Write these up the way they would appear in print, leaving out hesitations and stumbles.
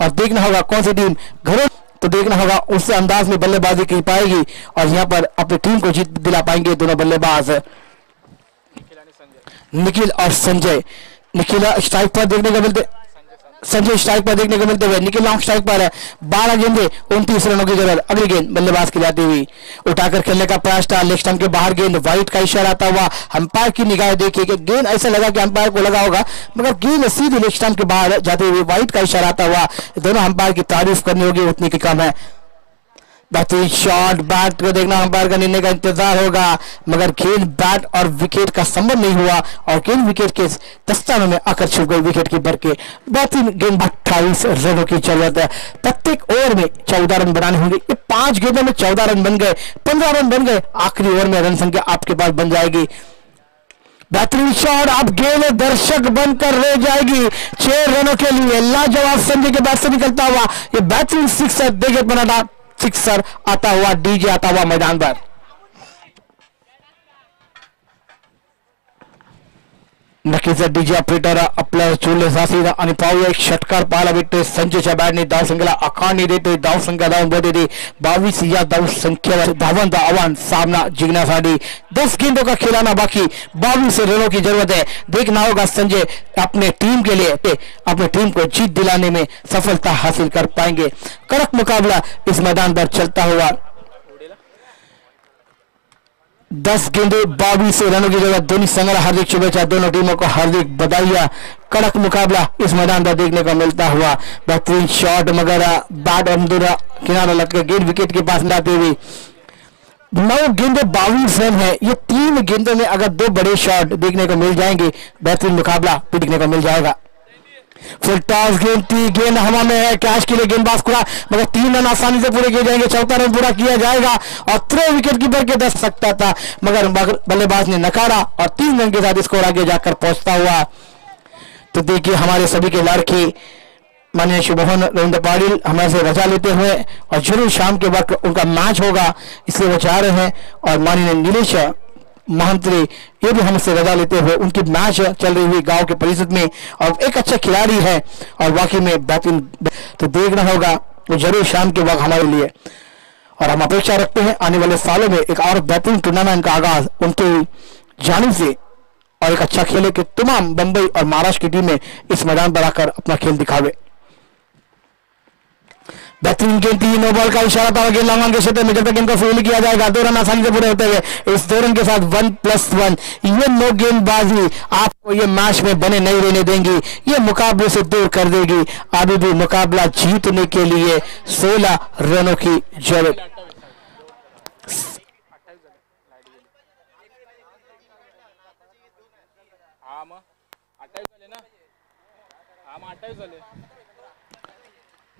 और देखना होगा कौन सी टीम घरों तो देखना होगा उस अंदाज में बल्लेबाजी कर पाएगी और यहाँ पर अपनी टीम को जीत दिला पाएंगे दोनों बल्लेबाज निखिल और संजय। निखिल स्ट्राइक पर देखने को मिलते संजय स्ट्राइक पर देखने को मिलते हुए निखिल लॉन्ग स्ट्राइक पर है। 12 गेंदे 29 रनों की जरूरत। अगली गेंद बल्लेबाज की जाती हुई उठाकर खेलने का प्रयास था, लेग स्टंप के बाहर गेंद, वाइट का इशारा आता हुआ। अंपायर की निगाह देखिए कि गेंद ऐसा लगा कि अंपायर को लगा होगा मगर गेंद सीधे लेग स्टंप के बाहर जाते हुए वाइट का इशारा आता हुआ। दोनों अंपायर की तारीफ करनी होगी उतनी की कम है। बेहतरीन शॉट, बैट को देखना अंपायर का निर्णय का इंतजार होगा मगर गेंद बैट और विकेट का संबंध नहीं हुआ और गेंद विकेट के दस्तानों में आकर छुप गई विकेट कीपर के। बेहतरीन गेंद 28 रनों की जरूरत है। प्रत्येक ओवर में 14 रन बनाने होंगे। ये 5 गेंदों में 14 रन बन गए, 15 रन बन गए। आखिरी ओवर में रन संख्या आपके पास बन जाएगी। बेहतरीन शॉट, अब गेंद दर्शक बनकर रह जाएगी 6 रनों के लिए। लाजवाब संजय के बैट से निकलता हुआ ये बेहतरीन सिक्सर देखे बनाना सिक्सर आता हुआ डीजे आता हुआ मैदान पर। नक्कीच डीजे ऑपरेटर आपल्या चोरलेसासी आणि पाहूया एक षटकार पाहायला भेटतोय। संजयच्या बॅटने धाव संख्येला आकारणी देतोय। धाव संख्या धावांमध्ये ती 22 या धाव संख्येवर धावांचा आव्हान सामना जिंकण्यासाठी 10 गेंदों का खिलाना बाकी, 22 रनों की जरूरत है। देखना होगा संजय अपने टीम के लिए अपने टीम को जीत दिलाने में सफलता हासिल कर पाएंगे। कड़क मुकाबला इस मैदान पर चलता हुआ। 10 गेंदे 22 रनों की जरूरत। दोनों संघाला हार्दिक शुभेच्छा, दोनों टीमों को हार्दिक बधाइयां। कड़क मुकाबला इस मैदान पर देखने को मिलता हुआ। बेहतरीन शॉट मगर बैट अंदर किनारा लगकर गेंद विकेट के पास लाते हुए। 9 गेंदे 22 रन है। ये 3 गेंदों में अगर 2 बड़े शॉट देखने को मिल जाएंगे बेहतरीन मुकाबला देखने को मिल जाएगा। फुल टॉस गेंद, गेंद हवा में है, कैच के लिए गेंदबाज खुला मगर 3 रन आसानी से पूरे किए जाएंगे। 4था रन पूरा किया जाएगा और थ्रो विकेट कीपर के 10 सकता था मगर बल्लेबाज ने नकारा और 3 रन के साथ स्कोर आगे जाकर पहुंचता हुआ। तो देखिए हमारे सभी के लड़के माननीय शुभमन रविंद्र पाटिल हमारे से रजा लेते हुए और जरूर शाम के वक्त उनका मैच होगा इसलिए वो जा रहे हैं और माननीय नीलेश महंत्री ये भी हमसे रजा लेते हुए उनकी मैच चल रही हुई गांव के परिषद में और एक अच्छा खिलाड़ी है और वाकई में बेहतरीन। तो देखना होगा वो जरूर शाम के वक्त हमारे लिए और हम अपेक्षा रखते हैं आने वाले सालों में एक और बेहतरीन टूर्नामेंट का आगाज उनके जानिब से और एक अच्छा खेले कि तमाम बंबई और महाराष्ट्र की टीमें इस मैदान पर आकर अपना खेल दिखावे। बेहतरीन गेंद 3 बॉल का इशारा था। गेंद लॉन्ग के क्षेत्र में जब तक इनको फील्ड किया जाएगा 2 रन आसानी से पूरे होते हुए। इस 2 रन के साथ 1+1 ये 9 गेंदबाजी आपको ये मैच में बने नहीं रहने देंगी, ये मुकाबले से दूर कर देगी। अभी भी मुकाबला जीतने के लिए 16 रनों की जरूरत।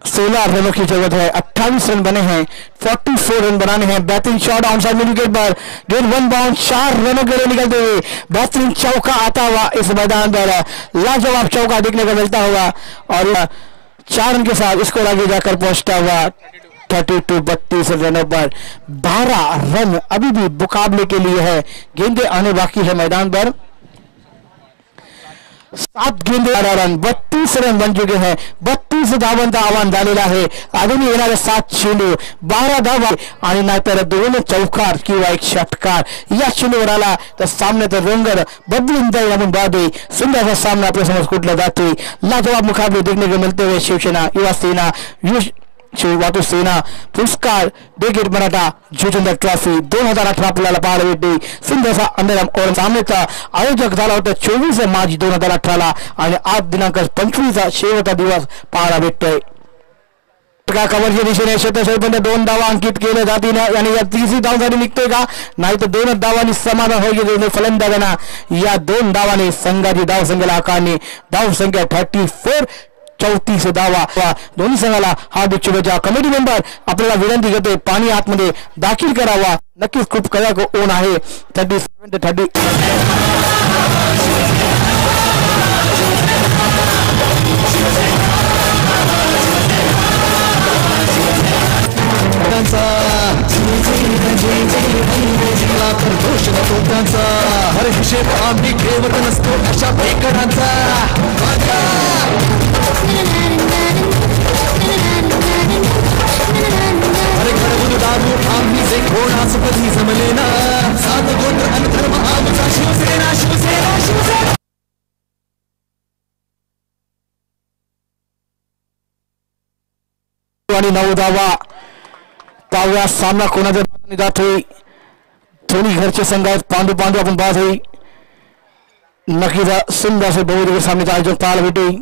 सोलह रनों की जरूरत है। 28 रन बने हैं, 44 रन बनाने हैं। बेहतरीन shot on side mid wicket पर, गेंद 1 बाउंड 4 रनों के लिए निकलते हुए बेहतरीन चौका आता हुआ इस मैदान पर लाजवाब चौका देखने को मिलता हुआ और 4 रन के साथ स्कोर आगे जाकर पहुंचता हुआ 32 रनों पर। 12 रन अभी भी मुकाबले के लिए है, गेंदें आने बाकी है मैदान पर। 7 गेंदे 12 रन 32 रन बन चुके हैं। 32 धावांचा आव्हान झालेला आहे। अजून येणारे 7 चेंडू 12 धावा आणि नाहीतर 2 चौकार किंवा एक षटकार या चेंडूवर आला तर सामन्याचं रंग बदलून जाईल आपण पाहतोय। सुंदर सामना आपल्या समोर कुठला जातोय। लाजवाब मुकाबले देखने को मिलते हुए शिवसेना युवा सेना वाटू सेना पुरस्कार ग्रेट मराठा चषक ट्रॉफी 2018 आपल्याला पाहायला भेटली। सुंदरसा अंधराम और सामन्याचा आयोजक झाला होता 24 मार्च 2018 आणि आज दिनांक 25 शेवटचा दिवस पाहायला भेटतोय। कव्हरच्या दिशेने क्षेत्रक्षेत्रपर्यंत 2 धावा अंकित केले जातील आणि या 3री धावसाठी निघतोय का नाही तर 2 धावांनी समाधान होईल फलंदाजांना। या 2 धावांनी संघाची धाव संख्येला आकारणी धाव संख्या 34 34 धावा। दोन्ही संघाला हार्दिक शुभेच्छा। कमिटी मेंबर आपल्याला विनंती करते पाणी आतमध्ये दाखल करावा। नक्कीच खूप कडक ऊन आहे 37 ते 30 हर हिशेब आम्ही ठेवत नसतो अशा बेकरांचा आणि 9 धावा. पाहूया सामना कोणाच्या बाजूने जातोय. दोन्ही घरचे संघ आहेत. पांडू आपण पाहत होई. नक्कीच सुंदर असे बहुदिवस सामन्याचे आयोजन पाहायला भेटेल.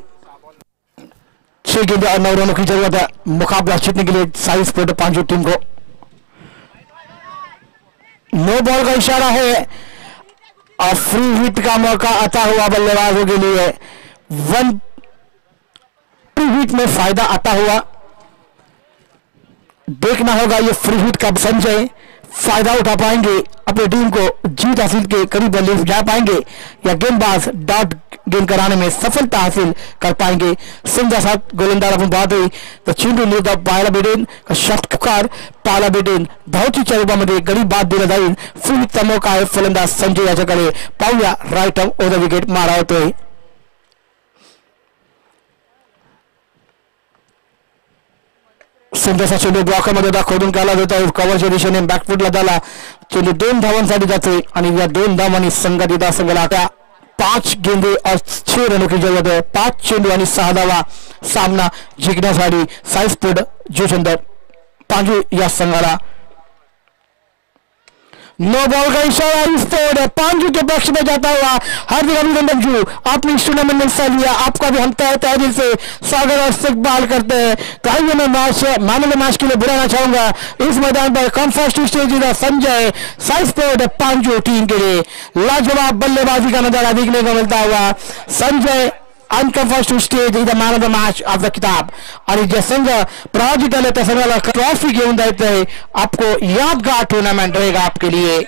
6 गेंद और 9 रनों की जरूरत है मुकाबला जीतने के लिए साई स्पोर्ट पांचू टीम को. नो बॉल का इशारा है और फ्री हिट का मौका आता हुआ बल्लेबाजों के लिए. 1 फ्री हिट में फायदा आता हुआ देखना होगा. ये फ्री हिट का संजय फायदा उठा पाएंगे, अपनी टीम को जीत हासिल के करीब ले जा पाएंगे, या गेंदबाज डॉट गेंद कराने में सफलता हासिल कर पाएंगे. संजय साथ गोलंदाज आपण पाहतोय तर चेंडू निर्धाव पाहायला भेटेल का षटकार पाहायला भेटेल. धावची चौकामध्ये गडी बाद दिला जाईल. फ्री हिटचा मौका आहे फलंदाज संजय याच्याकडे. पाहूया right off over the wicket मारा होतोय. संदेशा चेंडू ब्लॉकमध्ये दाखवून केला जात आहे. कव्हरच्या दिशेने बॅकफुटला झाला. चेंडू 2 धावांसाठी जातोय आणि या 2 धावांनी संघात संघाला आता 5 गेंदे और 6 रनों की जरूरत है. 5 चेंडू आणि 6 धावा सामना जिंकण्यासाठी साई स्पोर्ट जोशंदर पांजू या संघाला. नो बॉल का इशारा इस तोड़ पांजू के पक्ष में जाता हुआ. हार्दिक अभिनंदन जी, आपने इस टूर्नामेंट में हिस्सा लिया. आपका भी हम तहे दिल से स्वागत और इस्तकबाल करते हैं. तो आइए मैं मैच के लिए बुलाना चाहूंगा इस मैदान पर come first stage Sanjay Sai sport Panju team के लिए. लाजवाब बल्लेबाजी का नजारा देखने को मिलता हुआ संजय अनकम first stage is the man of the match of the किताब. आणि जे संघ पराजित झाले त्या संघाला ट्रॉफी घेऊन जायचं आहे. आपको यादगार टूर्नामेंट रहेगा आपके लिए.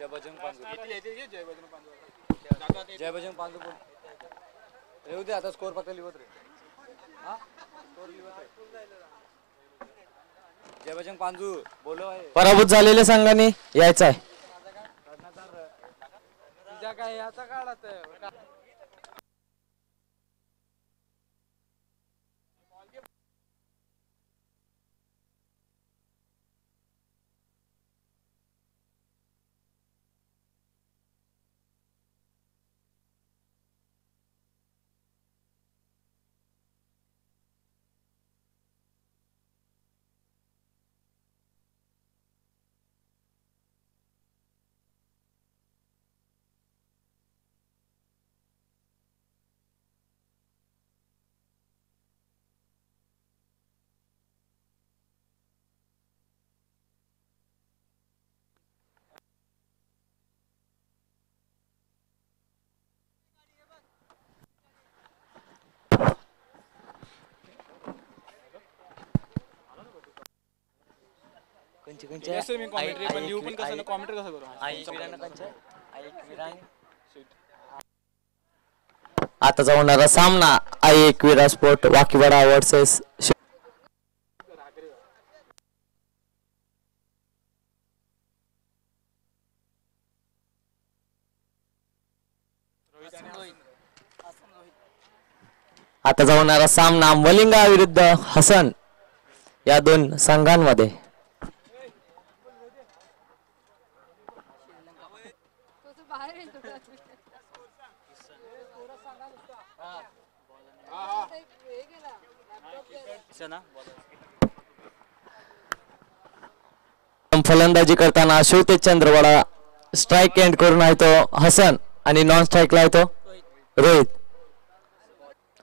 जय बजरंग पांडू येऊ दे. आता स्कोर फक्त लिहत रे. हा स्कोर लिहत रे. जय बजरंग पांडू बोलो. पराभूत झालेल्या संघाने यायचं आहे. तुझ्या काय याचा काढात आता होणारा सामना ekwira स्पोर्ट वाकीवाडा वर्सेस आता होणारा सामना मलिंगा विरुद्ध हसन या 2 संघांमध्ये. फलंदाजी करताना शिवतेज चंद्रवाडा स्ट्राइक एंड करून आहे तो हसन आणि नॉन स्ट्राइकला आहे तो रोहित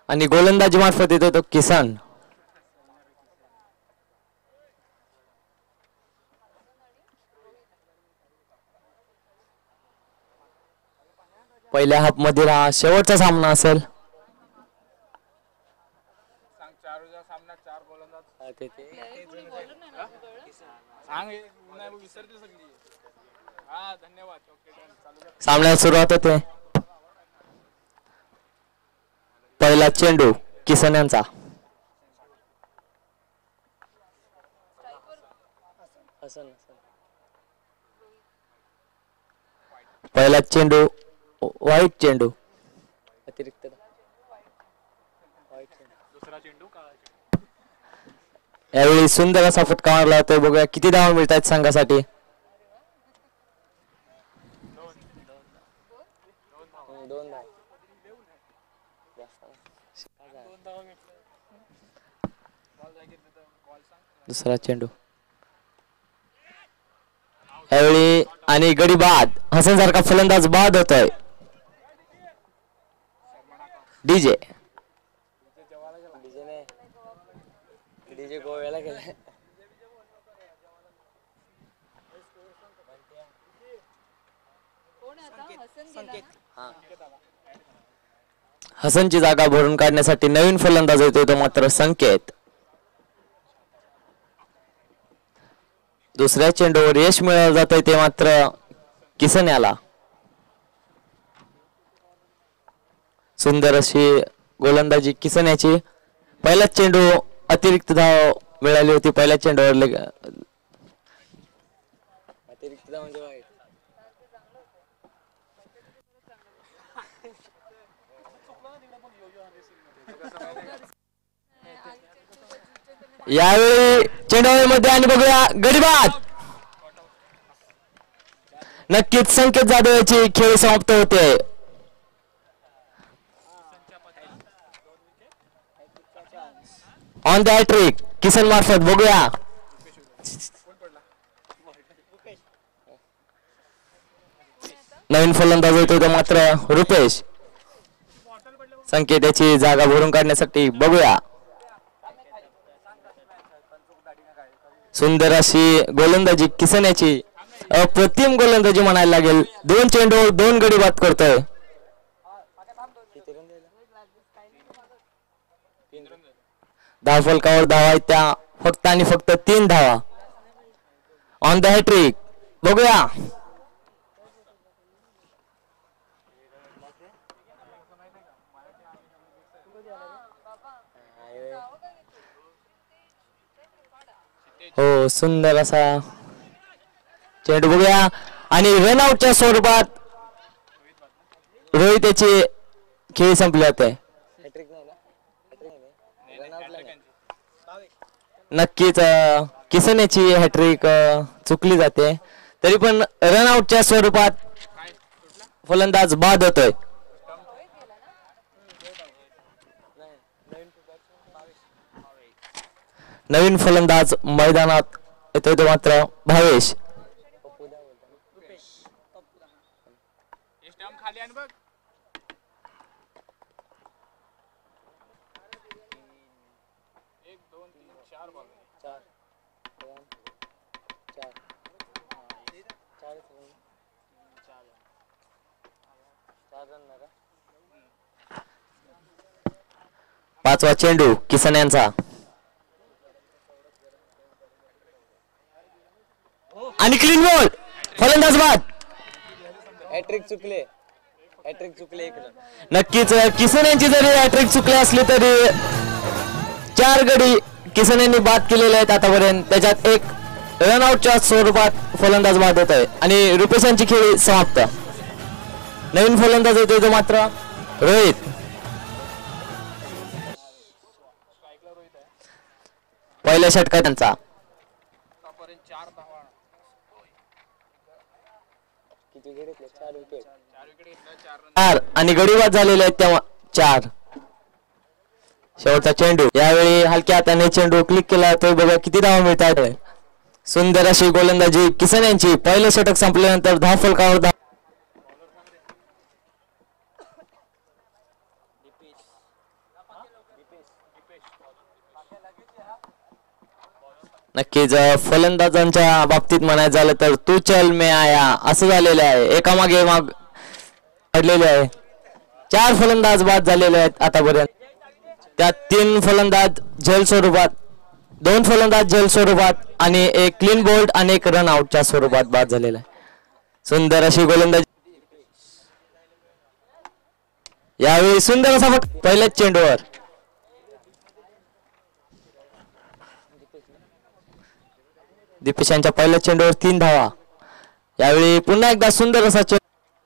आणि गोलंदाजी मार्फत येतो तो किसन. पहिल्या हाफ मध्ये हा शेवटचा सामना असेल. सामन्याला सुरुवात होते. पहिला चेंडू किसन यांचा. पहिला चेंडू व्हाईट चेंडू. अतिरिक्त यावेळी सुंदर असा फटका मारला होता. बघूया किती धावा मिळत आहेत संघासाठी. दुसरा चेंडू यावेळी आणि गडी बाद. हसन सारखा फलंदाज बाद होतोय. डीजे गोव्याला गेलाय. हसनची जागा भरून काढण्यासाठी नवीन फलंदाज येतोय तो मात्र संकेत. दुसऱ्या चेंडूवर यश मिळवलं जात आहे ते मात्र किसन याला. सुंदर अशी गोलंदाजी किसन याची. पहिला चेंडू अतिरिक्त धाव मिळाली होती. पहिल्या चेंडूवर अतिरिक्त धाव म्हणजे यावेळी चेंडूमध्ये आणि बघूया गडी बाद. नक्कीच संकेत जाधव याची खेळ समाप्त होते. ऑन द हॅट्रिक किसन मार्फत. बघूया नवीन फलंदाज येतो तो मात्र रुपेश. संकेत याची जागा भरून काढण्यासाठी. बघूया सुंदर अशी गोलंदाजी किसन याची. अप्रतिम गोलंदाजी म्हणायला लागेल. 2 चेंडू 2 गडी बाद करतोय. धाव फलकावर धावा आहेत त्या फक्त आणि फक्त 3 धावा. On the hat-trick. बघूया हो सुंदर असा चेंडू. बघूया आणि रनआउटच्या स्वरूपात रोहित याची खेळ संपले होते. नक्कीच किसन याची हॅट्रिक चुकली जाते. तरी पण रनआउटच्या स्वरूपात फलंदाज बाद होतोय. नवीन फलंदाज मैदानात येतोय तो मात्र भावेश. पाचवा चेंडू किसन यांचा आणि क्लीन बॉल. फलंदाज बाद. हॅट्रिक चुकले. नक्कीच किसन यांची जरी हॅट्रिक चुकले असली तरी 4 गडी किसन यांनी बाद केलेले आहेत आतापर्यंत. त्याच्यात एक रनआउटच्या स्वरूपात फलंदाज बाद होत आहे आणि रुपेश यांची खेळी समाप्त. नवीन फलंदाज येतोय तो मात्र रोहित. पहिल्या षटकात त्यांचा आणि गडीबाद झालेले आहेत तेव्हा 4. शेवटचा चेंडू यावेळी हलक्या हाताने चेंडू क्लिक केला तो. बघा किती धावा मिळतात. सुंदर अशी गोलंदाजी किसन यांची. पहिलं षटक संपल्यानंतर धाव फलकावर नक्कीच फलंदाजांच्या बाबतीत म्हणायचं झालं तर तू चल मे आया असं झालेलं आहे. एकामागे पडलेले आहे. 4 फलंदाज बाद झालेले आहेत आतापर्यंत. त्यात 3 फलंदाज झेल स्वरूपात, 2 फलंदाज झेल स्वरूपात आणि एक क्लीन बोल्ड आणि एक रन आउटच्या स्वरूपात बाद झालेला आहे. सुंदर अशी गोलंदाजी. यावेळी सुंदर असा फटका पहिल्याच चेंडूवर. दीपेशांच्या पहिल्या चेंडूवर 3 धावा. यावेळी पुन्हा एकदा सुंदर असा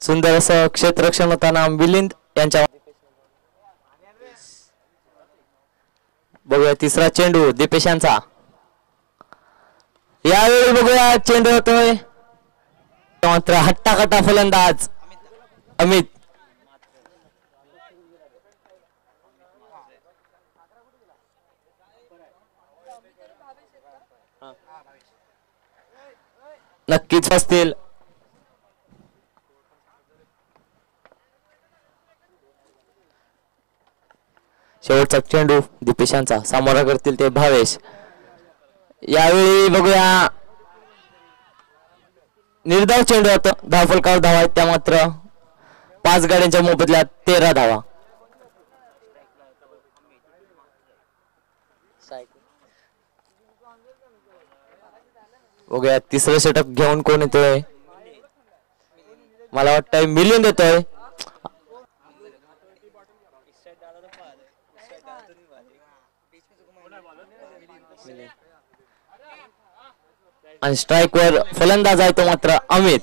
सुंदर असं क्षेत्ररक्षण होताना मिलिंद यांच्या. बघूया तिसरा चेंडू दीपेशांचा. यावेळी बघूया चेंडू होतोय मात्र हट्टाकट्टा फलंदाज अमित. नक्कीच असतील. शेवटचा चेंडू दीपेशांचा. सामोरा करतील ते भावेश. यावेळी बघूया निर्धाव चेंडू होता. धावफलकावर धावा आहेत त्या मात्र 5 गाड्यांच्या मोबदल्यात 13 धावा. बघूया तिसरं षटक घेऊन कोण येतोय. मला वाटतंय मिलिंद येतोय. आणि स्ट्राइक वर फलंदाज आहे तो मात्र अमित.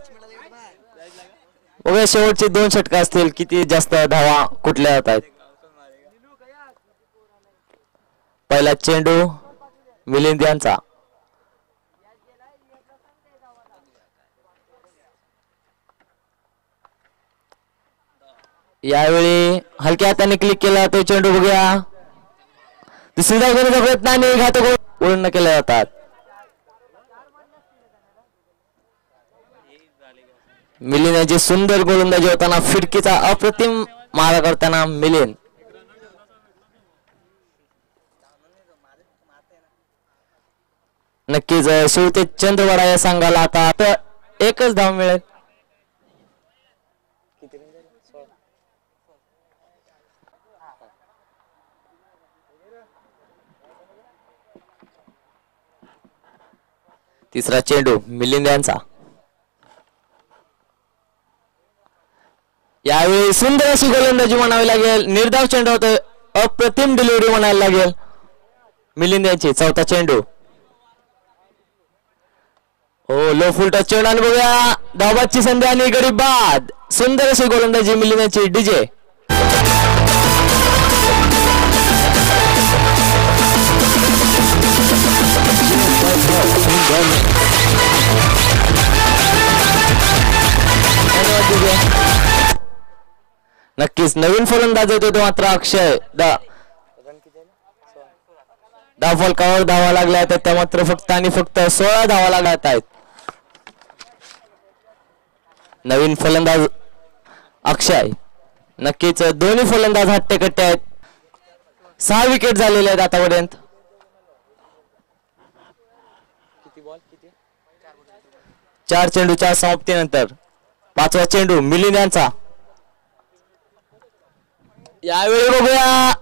बघूया शेवटचे 2 षटक असतील किती जास्त धावा कुठल्या होत आहेत. पहिला चेंडू मिलिंद यांचा. यावेळी हलक्या हाताने क्लिक केला तो चेंडू. बघूया दुसरी धाव घेण्याचा प्रयत्न आणि घातक पूर्ण केले जातात. मिलिंद यांची सुंदर गोलंदाजी होताना फिरकीचा अप्रतिम मारा करताना मिलिंद. नक्कीच शेवटी चंद्रवाडा या संघाला आता एकच धाव मिळेल. तिसरा चेंडू मिलिंद यांचा. यावेळी सुंदर अशी गोलंदाजी म्हणावी लागेल. निर्धाव चेंडू होतोय. अप्रतिम डिलिव्हरी म्हणायला लागेल मिलिंद यांची. चौथा चेंडू. हो लो फुल टच चेंडू आणि बघूया धावबादची संधी आणि गडी बाद. सुंदर अशी गोलंदाजी मिलिंद यांची. डीजे नक्कीच नवीन फलंदाज येतो तो मात्र अक्षय. धावफलकावर धावा लागल्या आहेत त्या मात्र फक्त आणि फक्त 16 धावा लागत आहेत. नवीन फलंदाज अक्षय. नक्कीच दोन्ही फलंदाज हट्टेकट्टे आहेत. 6 विकेट झालेले आहेत आतापर्यंत. 4 चेंडूच्या समाप्तीनंतर 5वा चेंडू मिलिंद यांचा. यावेळी बघूया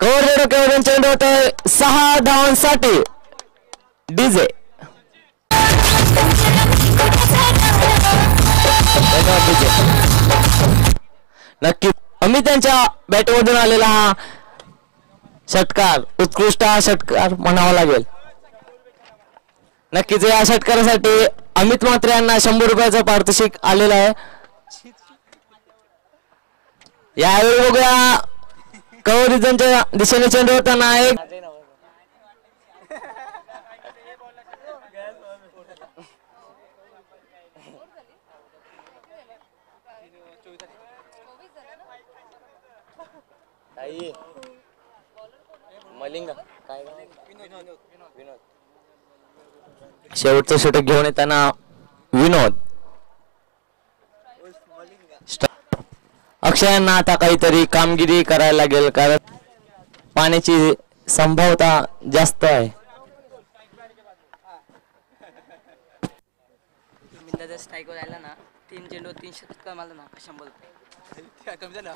कव्हर डोक्यावरून चेंडू होतोय 6 धावांसाठी. डीजे नक्की अमित यांच्या बॅटमधून आलेला हा षटकार उत्कृष्ट हा षटकार म्हणावा लागेल. नक्कीच या षटकारासाठी अमित म्हात्रे यांना 100 रुपयाचं पारितोषिक आलेलं आहे. यावेळी बघूया कवरिजांच्या दिशेने चेंडू होताना एक शेवटचं षटक घेऊन येताना विनोद. अक्षयांना आता काहीतरी कामगिरी करायला लागेल कारण पाण्याची संभाव्यता जास्त आहे. स्ट्राइक राहिला ना 3 3 चेंडू 300 का मला ना 100 रुपये कमी झालं.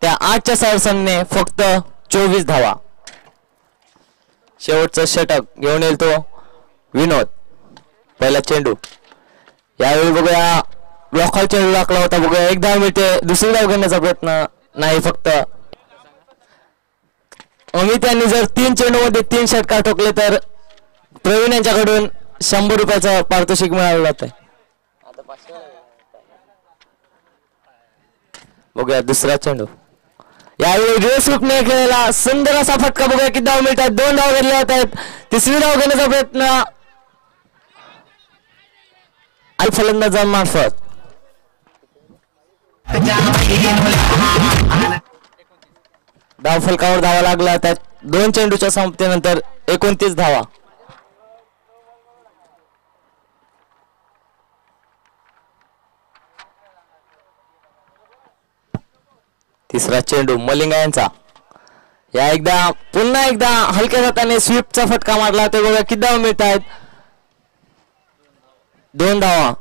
त्या 8च्या सरसमने फक्त 24 धावा. शेवटचं षटक घेऊन येईल तो विनोद. पहिला चेंडू. यावेळी बघूया ब्लॉकॉल चेंडू टाकला होता. बघूया एक धाव मिळते. दुसरी धाव घेण्याचा प्रयत्न नाही. फक्त अमित यांनी जर 3 चेंडू मध्ये 3 षटकार ठोकले तर प्रवीण यांच्याकडून 100 रुपयाचं पारितोषिक मिळालं जात आहे. बघूया दुसरा चेंडू. यावेळी रिव्हर्स हुकने खेळलेला सुंदर असा फटका. बघूया किती धाव मिळतात. 2 धाव घेतल्या जात आहेत. तिसरी धाव घेण्याचा प्रयत्न आणि फलंदाजांमार्फत. धाव फलकावर धावा लागला. त्यात 2 चेंडूच्या समाप्तीनंतर 29 धावा. तिसरा चेंडू मलिंगा यांचा. या पुन्हा एकदा हलक्या हाताने स्वीपचा फटका मारला. ते बघा किती धावा मिळत आहेत. 2 धावा.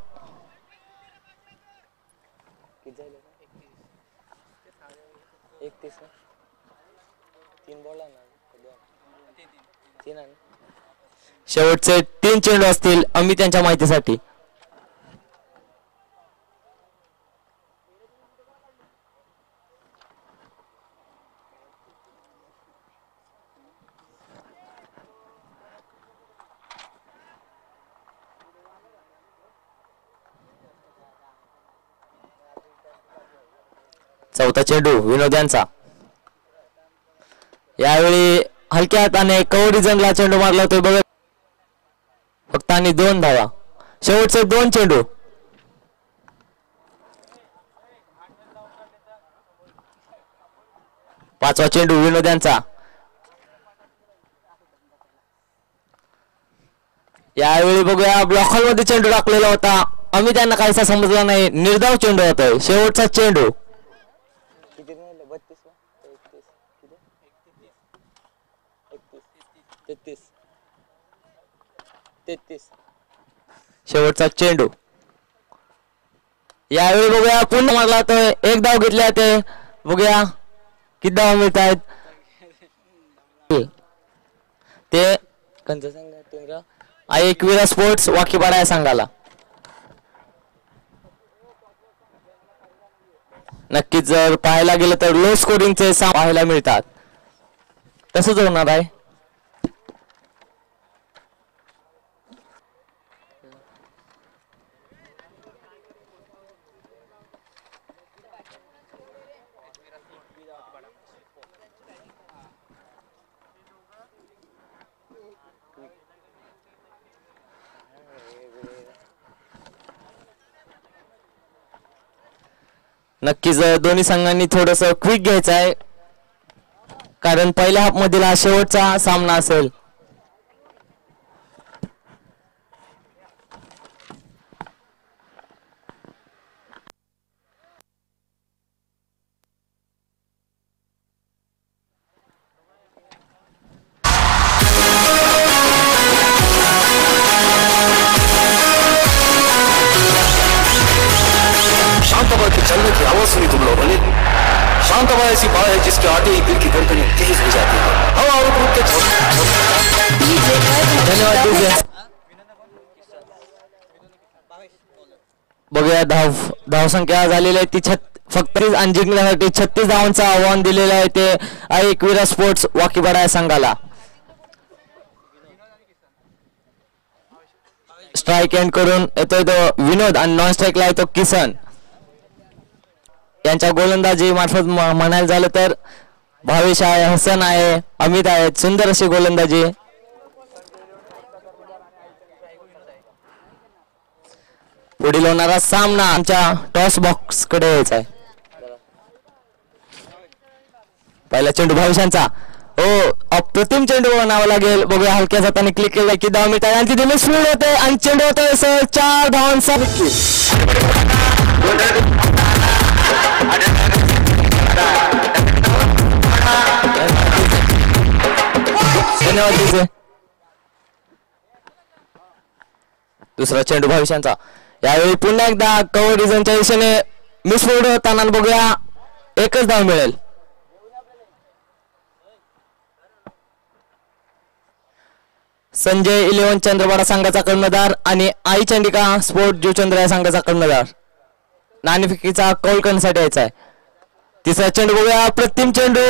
शेवटचे 3 चेंडू असतील अमित यांच्या माहितीसाठी. चौथा चेंडू विनोद यांचा. यावेळी हलक्या हाताने कवडी जनला चेंडू मारला होता. बघा फक्त आणि 2 धावा. शेवटचे 2 चेंडू. पाचवा चेंडू विनोद यांचा. यावेळी बघूया ब्लॉकहॉल मध्ये चेंडू टाकलेला होता. अमित यांना काहीसा समजला नाही. निर्धाव चेंडू होतोय. शेवटचा चेंडू. शेवटचा चेंडू. यावेळी बघूया पुन्हा मारला तर 1 धाव घेतले जाते. बघूया किती धाव मिळत आहेत. ते एkwira स्पोर्ट्स वाकीपाडा या संघाला. नक्कीच जर पाहायला गेलं तर लो स्कोरिंगचे पाहायला मिळतात. तसंच होणार आहे. नक्कीच दोन्ही संघांनी थोडस क्विक घ्यायचं आहे. कारण पहिल्या हाफ मधील हा शेवटचा सामना असेल. चलने की आवाज सुनी तुम लोगों ने. शांत हवा ऐसी बात है जिसके आते ही दिल की धड़कनें तेज हो जाती है. हवा और रुक के धन्यवाद. बघूया धाव संख्या झालेली आहे ती फक्त जिंकण्यासाठी 36 धावांचं आव्हान दिलेलं आहे. ते ekwira स्पोर्ट्स वाकीपाडा या संघाला. स्ट्राईक एंड करून येतोय तो विनोद आणि नॉन स्ट्राईकला येतो किसन. यांच्या गोलंदाजी मार्फत म्हणायला झालं तर भावेश आहे, हसन आहे, अमित आहेत. सुंदर अशी गोलंदाजी. पुढील होणारा सामना आमच्या टॉस बॉक्स कडे यायचा आहे. पहिला चेंडू भविष्यांचा हो अप्रतिम चेंडू म्हणावं लागेल. बघूया हलक्या हाताने क्लिक केलं की 10 मिनिट आणि तिथे मिसफील्ड होते आणि चेंडू होतोय सर 4 धावांसाठी. धन्यवाद. दुसरा चेंडू भविष्यांचा यावेळी पुन्हा एकदा कव्हर रिझनच्या दिशेने मिसफील्ड होताना बघूया एकच धाव मिळेल. संजय 11 चंद्रवाडा संघाचा कर्णधार आणि आई चंडिका स्पोर्ट जुचंद्र या संघाचा कर्णधार नाणेफेकीचा कौल करण्यासाठी यायचा आहे. तिसरा चेंडू बघूया अप्रतिम चेंडू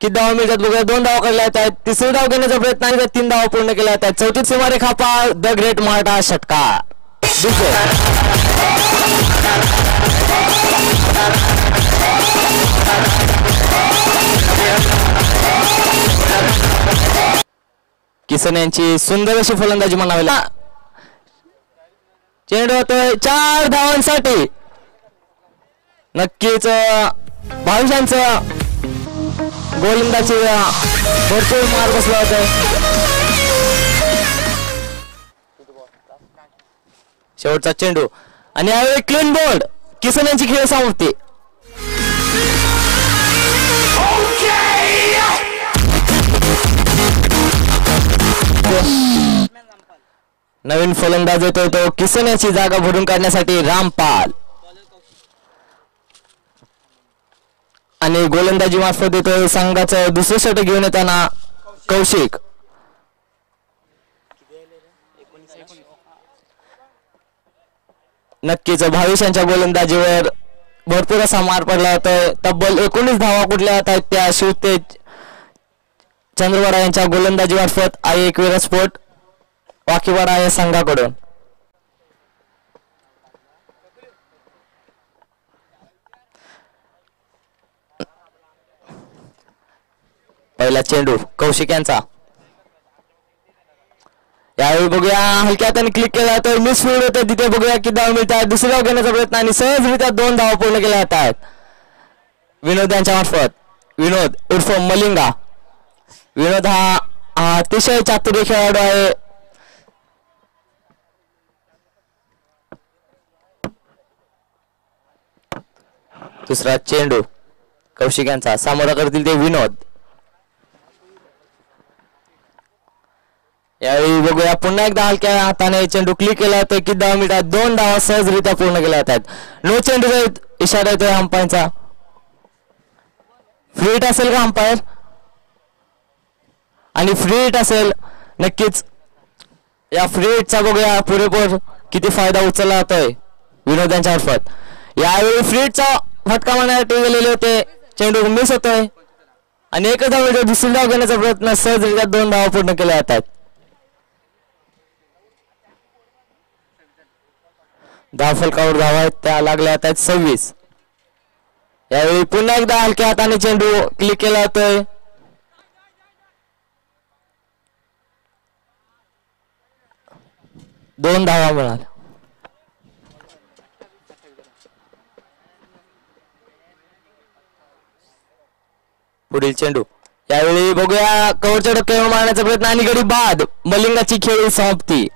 किती धावा मिळतात बघूया. 2 धावा काढल्या आहेत. तिसरी धाव घेण्याचा प्रयत्न आणि 3 धावा पूर्ण केल्या आहेत. चौथी सीमारेखा पार द ग्रेट मराठा षटकार. किसन यांची सुंदर अशी फलंदाजी म्हणावी. चेंडू होतोय 4 धावांसाठी. नक्कीच भविष्यांचं गोलंदाजी भरपूर मार बसला होता. शेवटचा चेंडू आणि यावेळी क्लीन बोर्ड किसन यांची खेळ समाप्ती. नवीन फलंदाज येतोय तो किसन याची जागा भरून काढण्यासाठी रामपाल आणि गोलंदाजी मार्फत येतोय संघाचं दुसरं षटक घेऊन येताना कौशिक. नक्कीच भावेशांच्या गोलंदाजीवर भरपूर असा मार पडला होता. तब्बल 19 धावा कुठल्या आहेत त्या शिवते चंद्रवाडा यांच्या गोलंदाजी मार्फत आई एkwira स्पोर्ट वाकीवाडा या संघाकडून. पहिला चेंडू कौशिक यांचा यावेळी बघूया हलक्या हाताने क्लिक केला तर मिसफील्ड होते. तिथे बघूया किती धावा मिळतात. दुसरी धाव घेण्याचा प्रयत्न आणि सहजरित्या 2 धावा पूर्ण केल्या जातात विनोद यांच्या मार्फत. विनोद उर्फ मलिंगा. विनोद हा अतिशय चातुर्य खेळाडू आहे. दुसरा चेंडू कौशिक यांचा सामोरा करतील ते विनोद. यावेळी बघूया पुन्हा एकदा हलक्या हाताने चेंडू क्लिक केला तर किती धावा मिळतात. 2 धावा सहजरित्या पूर्ण केल्या जातात. नो चेंडूचा इशारा येतोय अंपायरचा. फ्री हिट असेल का अंपायर आणि फ्री हिट असेल नक्कीच. या फ्री हिटचा बघूया पुरेपूर किती फायदा उचलला जातोय विनोद यांच्या मार्फत. यावेळी फ्री हिटचा फटका मारण्यासाठी गेलेले होते. चेंडू मिस होतोय आणि एकच धाव दुसरी धाव घेण्याचा प्रयत्न सहजरित्या 2 धावा पूर्ण केल्या जातात. धाव फलकावर धावा आहेत त्या लागल्या आहेत 26. यावेळी पुन्हा एकदा हलक्या हाताने चेंडू क्लिक केला जातोय. दोन धावा मिळाल्या. पुढील चेंडू यावेळी बघूया कव्हरच्या डोक्यावर मारण्याचा प्रयत्न आणि गडी बाद. मलिंगाची खेळी समाप्ती.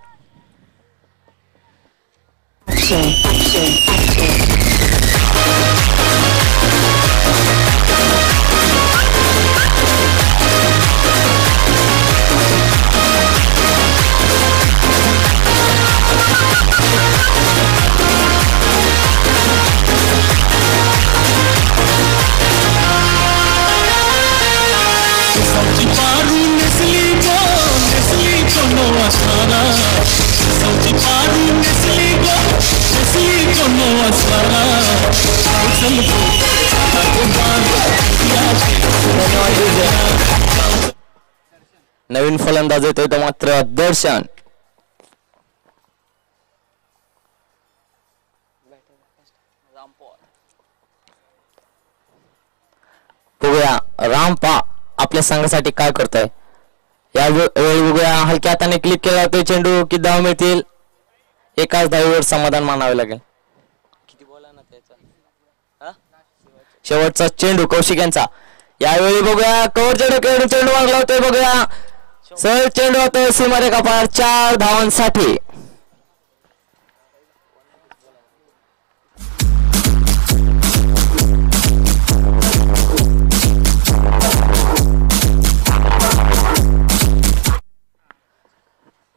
नवीन फलंदाज येतोय तो मात्र दर्शन. बघूया रामपा आपल्या संघासाठी काय करतोय. यावेळी बघूया हलक्या हाताने क्लिक केला जातोय चेंडू. किती धावा मिळतील. एकाच धावेवर समाधान मानावे लागेल. किती बोला ना त्याचा शेवटचा चेंडू कौशिक यांचा. यावेळी बघूया कव्हरच्या डोक्यावरून चेंडू मारला होतोय. बघूया सहज चेंडू होतोय सीमारेखा पार 4 धावांसाठी.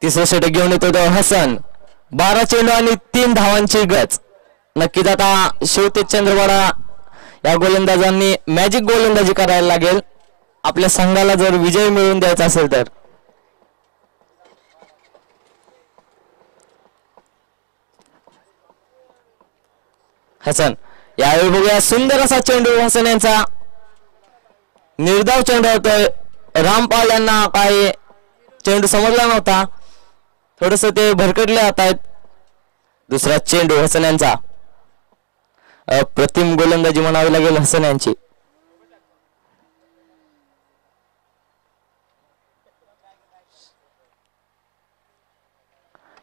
तिसरं षटक घेऊन येतो तो हसन. 12 चेंडू आणि 3 धावांची गच. नक्कीच आता शिवतेज चंद्रवाडा या गोलंदाजांनी मॅजिक गोलंदाजी करायला लागेल आपल्या संघाला जर विजय मिळवून द्यायचा असेल तर. हसन यावेळी बघूया सुंदर असा चेंडू हसन यांचा. निर्धाव चेंडू होतोय. रामपाल यांना काय चेंडू समजला नव्हता. थोडस ते भरकटले जात आहेत. दुसरा चेंडू हसन यांचा. अप्रतिम गोलंदाजी म्हणावी लागेल हसन यांची.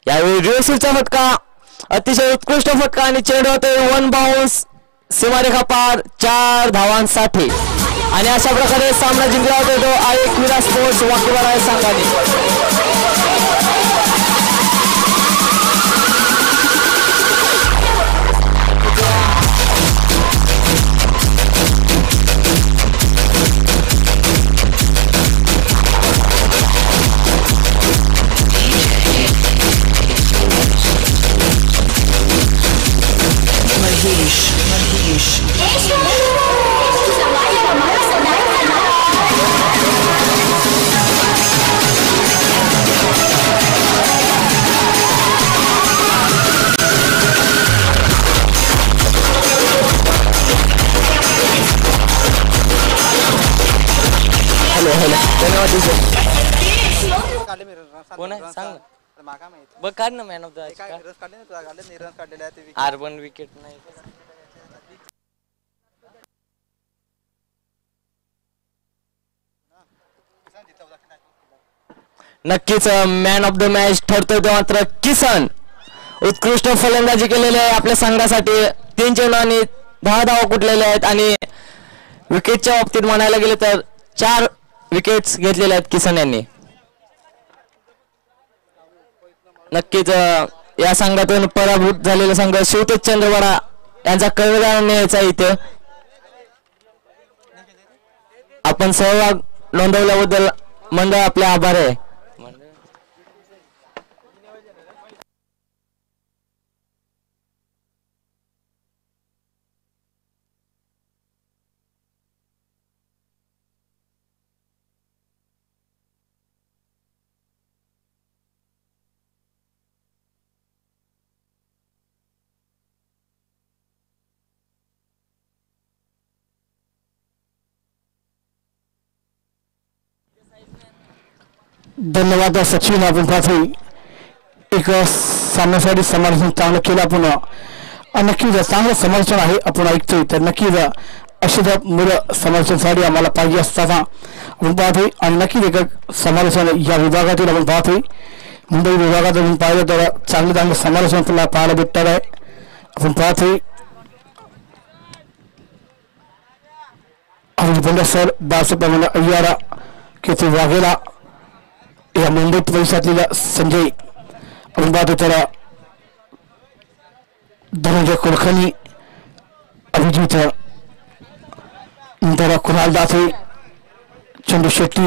यावेळी रिव्हर्सलचा फटका. अतिशय उत्कृष्ट फटका आणि चेंडू होतोय 1 बाउन्स सीमारेखा पार 4 धावांसाठी. आणि अशा प्रकारे सामना जिंकला होता तो एक्विरा स्पोर्ट्स वाकीवाडा या संघाने. कोण आहे सांग बघ. काढ ना man of the urban wicket नाही. नक्कीच मॅन ऑफ द मॅच ठरतोय तो मात्र किसन. उत्कृष्ट फलंदाजी केलेली आहे आपल्या संघासाठी. 3 चेंडू आणि 10 धावा कुठलेले आहेत. आणि विकेटच्या बाबतीत म्हणायला गेले तर 4 विकेट्स घेतलेले आहेत किसन यांनी. नक्कीच या संघातून पराभूत झालेला संघ शिवतेज चंद्रवाडा यांचा कर्णधार न्यायचा इथे. आपण सहभाग नोंदवल्याबद्दल मंडळ आपले आभार आहे. धन्यवाद सचिन. आपण पाहतोय एक सामन्यासाठी समालोचन चांगलं केलं आपण. नक्कीच चांगलं समालोचन आहे आपण ऐकतोय. तर नक्कीच अशीच मुलं समालोचनासाठी आम्हाला पाहिजे असताना आपण पाहतोय. आणि नक्कीच एक समालोचन या विभागातील आपण पाहतोय. मुंबई विभागात आपण पाहिलं तर चांगलं समालोचन आपल्याला पाहायला भेटणार आहे. आपण पाहतोय बंड सर बाळासाहेब अय्यारा केतू वाघेला या मुंबई परिसरातलेला संजय. आपण पाहतो तर धनंजय कुलकर्णी, अभिजित, नंतर कुणाल दासे, चंदू शेट्टी.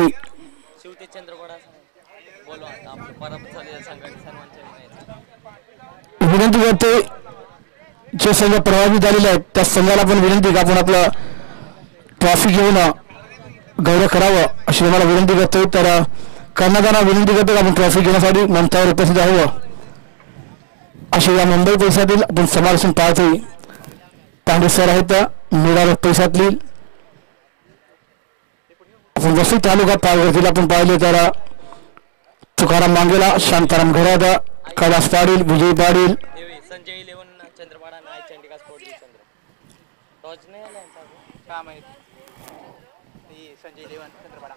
विनंती करते जे संघ प्रभावित झालेले आहेत त्या संघाला पण विनंती का आपण आपलं ट्रॉफी घेऊन गौरव करावं अशी मला विनंती करतोय. तर कर्णधारांना विनंती करतो आपण ट्रॉफी घेण्यासाठी मंचावर उपस्थित आहोत. असे या मुंबई परिसरातील आपण समालोचन पाहतोय. तांडे सर आहेत निराळ परिसरातली. आपण वसई तालुका पालघर आपण पाहिले तर तुकाराम मांगेला, शांताराम घराद, कैलास पाटील, विजय पाटील, संजय 11 चंद्रपाडा नाय चंडिका स्पोर्ट चंद्र टॉच नाही आला का माहित. संजय 11 चंद्रपाडा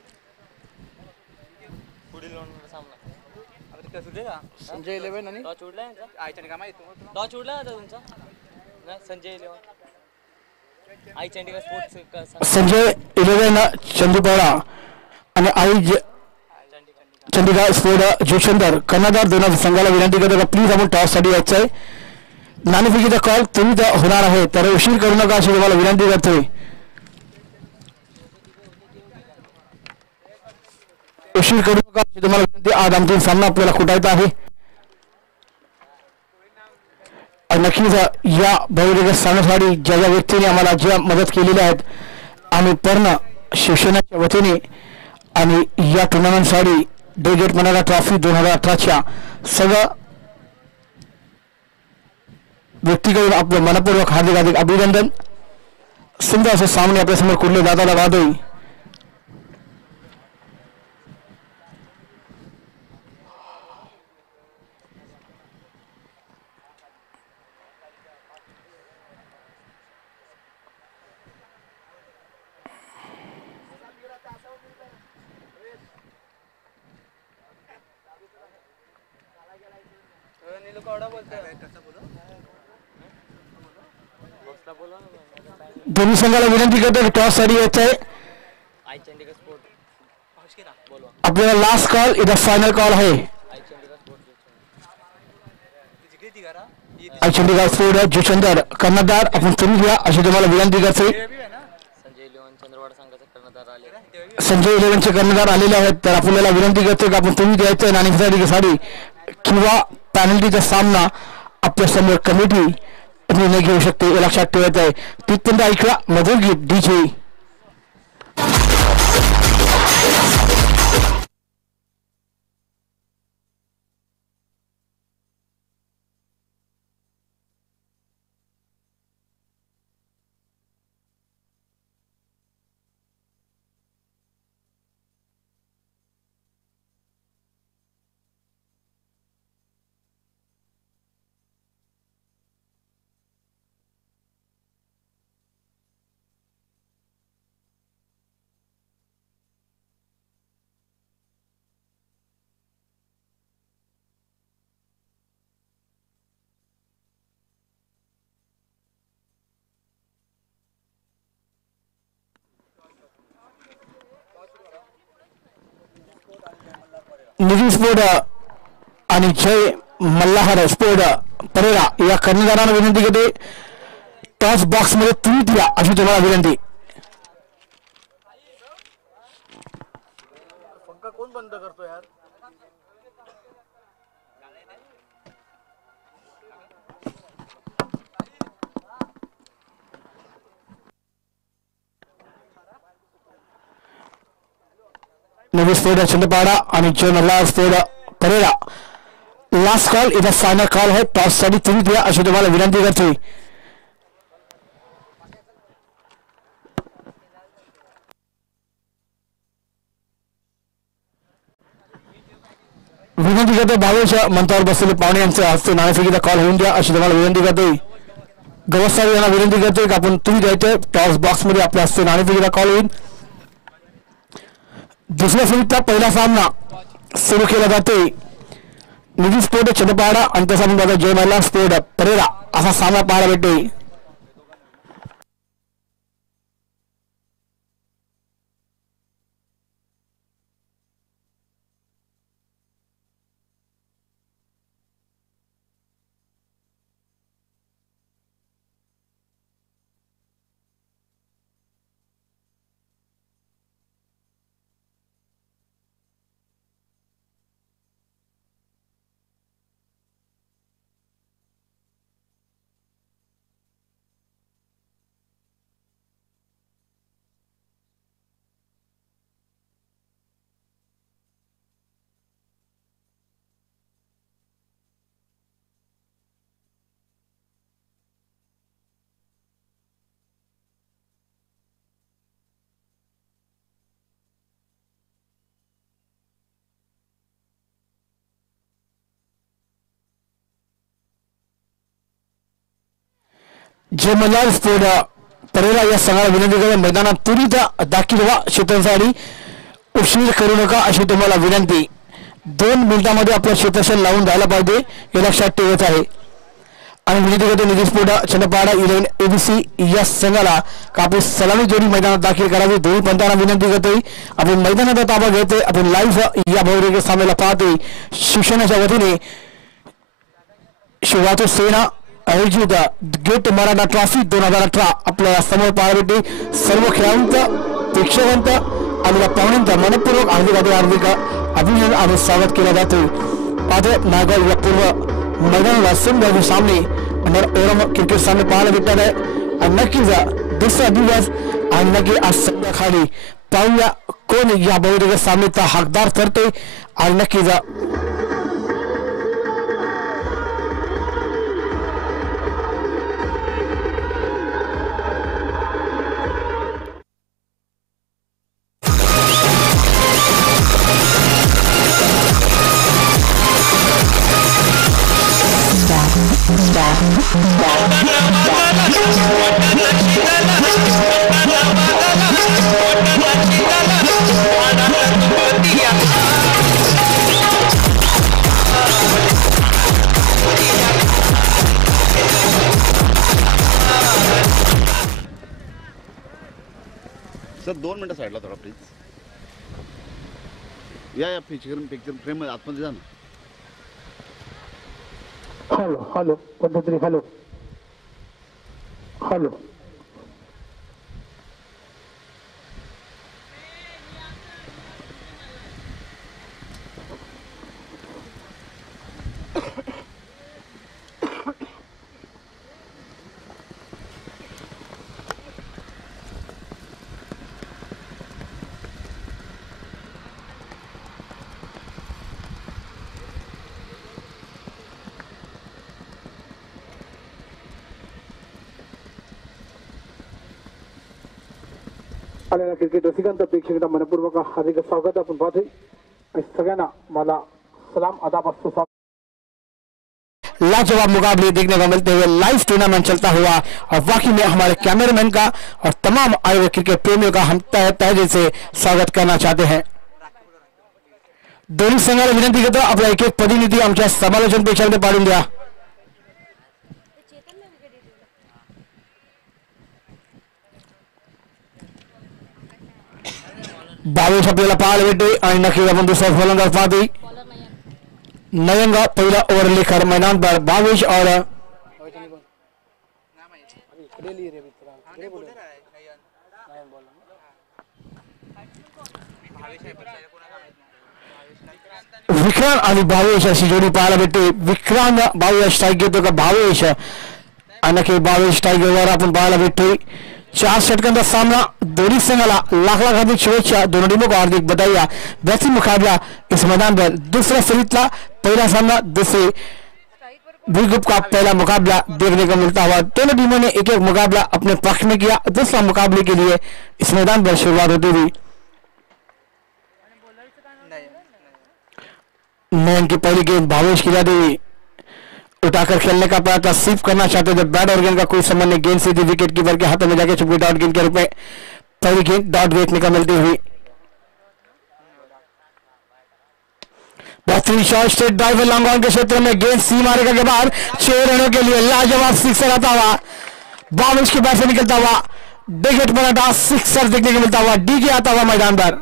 पुढील सामना आता कसं दे का संजय 11 आणि टॉच उडला यांचा आयच्या का माहित. टॉच उडला आता तुमचा नाही संजय 11 संजय 11 चंदीपाडा आणि चंडीगड स्पोर्ट जोशंदर कर्णधार दोन संघाला विनंती करतो प्लीज आपण टॉससाठी यायचं आहे. नाणेफेकीचा कॉल तुम्ही होणार आहे तर उशीर करू नका अशी तुम्हाला विनंती करतोय. उशीर करू नका अशी तुम्हाला विनंती. आज अंतिम सामना आपल्याला कुटायचा आहे. नक्कीच या बहुरेख सामन्यासाठी ज्या ज्या व्यक्तीने आम्हाला ज्या मदत केलेली आहेत आम्ही पूर्ण शिवसेनेच्या वतीने आणि या टुर्नामेंटसाठी डेगेट मनाला ट्रॉफी 2018च्या सगळं व्यक्तीकडून आपलं मनपूर्वक हार्दिक हार्दिक अभिनंदन. सुंदर असे सामने आपल्यासमोर कुठले दादाला वादळी. दोन्ही संघाला विनंती करतो टॉस साठी यायचं आहे. आपल्याला लास्ट कॉल इथं फायनल कॉल आहे. चंडीगड स्पोर्ट जोशंदर कर्णधार आपण तुम्ही घ्या अशी तुम्हाला विनंती करते. संजय 11चे कर्णधार आलेले आहेत तर आपल्याला विनंती करतो की आपण तुम्ही द्यायचं नाणेफेकीसाठी किंवा पॅनल्टीचा सामना आपल्या समोर कमिटी निर्णय घेऊ शकते हे लक्षात ठेवायचं आहे. तिथपर्यंत ऐकला मधुर गीत डीजे. निधी स्पोर्ट आणि जय मल्हार स्पोर्ट परेरा या कर्णधारांना विनंती करते टॉस बॉक्स मध्ये तुम्ही द्या अशी तुम्हाला विनंती. कोण बंद करतो यार. नवी स्पोर्ट चंदपाडा आणि Jai Malhar sport Pereira last call इथं फायनल कॉल आहे. टॉस साठी तुम्ही द्या अशी तुम्हाला विनंती करते. विनंती करते भावेच्या मंचावर बसलेले पाहुणे यांच्या हस्ते नाणेफेकीचा कॉल होऊन द्या अशी तुम्हाला विनंती करते. गवसारी यांना विनंती करते की आपण तुम्ही द्यायचे टॉस बॉक्स मध्ये आपल्या हस्ते नाणेफेकीचा कॉल होईल. दुसऱ्या फेरीतला पहिला सामना सुरू केला जाते. निधी स्पोर्ट चंदपाडा आणि तसा म्हणून जय मल्हार स्पोर्ट परेरा असा सामना पाहायला भेटते. जय मल्हार स्पोर्ट परेरा या संघाला विनंती करून मैदानात त्वरित दाखल व्हा. क्षेत्रसाठी उशीर करू नका अशी तुम्हाला विनंती. 2 मिनिटांमध्ये आपलं क्षेत्रक्षण लावून जायला पाहिजे हे लक्षात ठेवायचं आहे. विजेते निधीस्फोट चंदपाडा इलेवन एबीसी यस संघाला कापूस सलामी जोडी मैदानात दाखल करावी. दोन्ही पंचांना विनंती करतोय आपण मैदानाचा ताबा घेतोय. आपण लाईव्ह या बहुरेखीय सामन्याला पाहतोय. शिक्षणाच्या वतीने शिवाजी सेना आयोजित ग्रेट मराठा ट्रॉफी 2018 आपल्याला समोर पाहायला भेटते. सर्व खेळाडूंचं प्रेक्षकांत आणि पाहुण्यांचं मनपूर्वक हार्दिक अभिनंदन आणि स्वागत केलं जातं. पाहतोय नागल या पूर्व मैदानाला सिंधू सामने ओरम क्रिकेट सामने पाहायला भेटणार आहे. आणि नक्कीच दुसरा दिवस आणि नक्की आज संध्याकाळी पाहूया कोण या बहुरेखीय सामन्याचा हकदार ठरतोय. आणि नक्कीच सर 2 मिनटं साईडला थोडा प्लीज. या पिक्चर फ्रेम मध्ये आतमध्ये जा ना. Hello hello 1 2 3 hello hello. आलेल्या क्रिकेट रसिकांचं प्रेक्षकांना मनपूर्वक हार्दिक स्वागत. आपण पाहतोय सगळ्यांना मला सलाम अदाब असतो. लाजवाब मुकाबले देखने को मिलते हुए लाइव टूर्नामेंट चलता हुआ और वाकई में हमारे कैमरामैन का और तमाम आए हुए क्रिकेट प्रेमियों का हम तहे दिल से स्वागत करना चाहते हैं. दोन्ही संघाला विनंती करतो आपला एक एक प्रतिनिधी आमच्या समालोचन पेक्षामध्ये पाडून द्या. बावीस आपल्याला पाहायला भेटतोय आणि नक्कीच आपण दुसरा फलंदाज पाहतोय. नयंगा पहिला ओव्हर लेकर मैदान पर बावीस और विक्रांत आणि भावेश अशी जोडी पाहायला भेटते. विक्रांत भावेश स्ट्राईक घेतो का भावेश आणि नक्की भावेश स्ट्राईकवर आपण पाहायला भेटतोय. 4 षटकांचा सामना. दोन्ही संघाला लाख हार्दिक शुभेच्छा. दोनों टीमों को हार्दिक बधाइयां. बेहतरीन मुकाबला इस मैदान पर. दूसरा सीरीज पहला सामना दूसरे बी ग्रुप का पहला मुकाबला देखने को मिलता हुआ. दोनों टीमों ने एक एक मुकाबला अपने पक्ष में किया. दूसरा मुकाबले के लिए इस मैदान पर शुरुआत होती हुई. नयन की पहली गेंद भावेश की जाती हुई. उठाकर खेलने का प्रयास सिर्फ करना चाहते थे. बैट और गेंद का कोई संबंध नहीं. गेंद सीधी विकेट कीपर के हाथों में जाके चुपके डॉट गेंद के रूप में पहली गेंद डॉट देखने को मिलती हुई. बेहतरीन shot straight drive long on के क्षेत्र में गेंद सी मारेगा के बाद 6 रनों के लिए लाजवाब सिक्सर आता हुआ. बाविश के बैट से निकलता हुआ ग्रेट मराठा सिक्सर देखने को मिलता हुआ. डीके आता हुआ मैदान पर.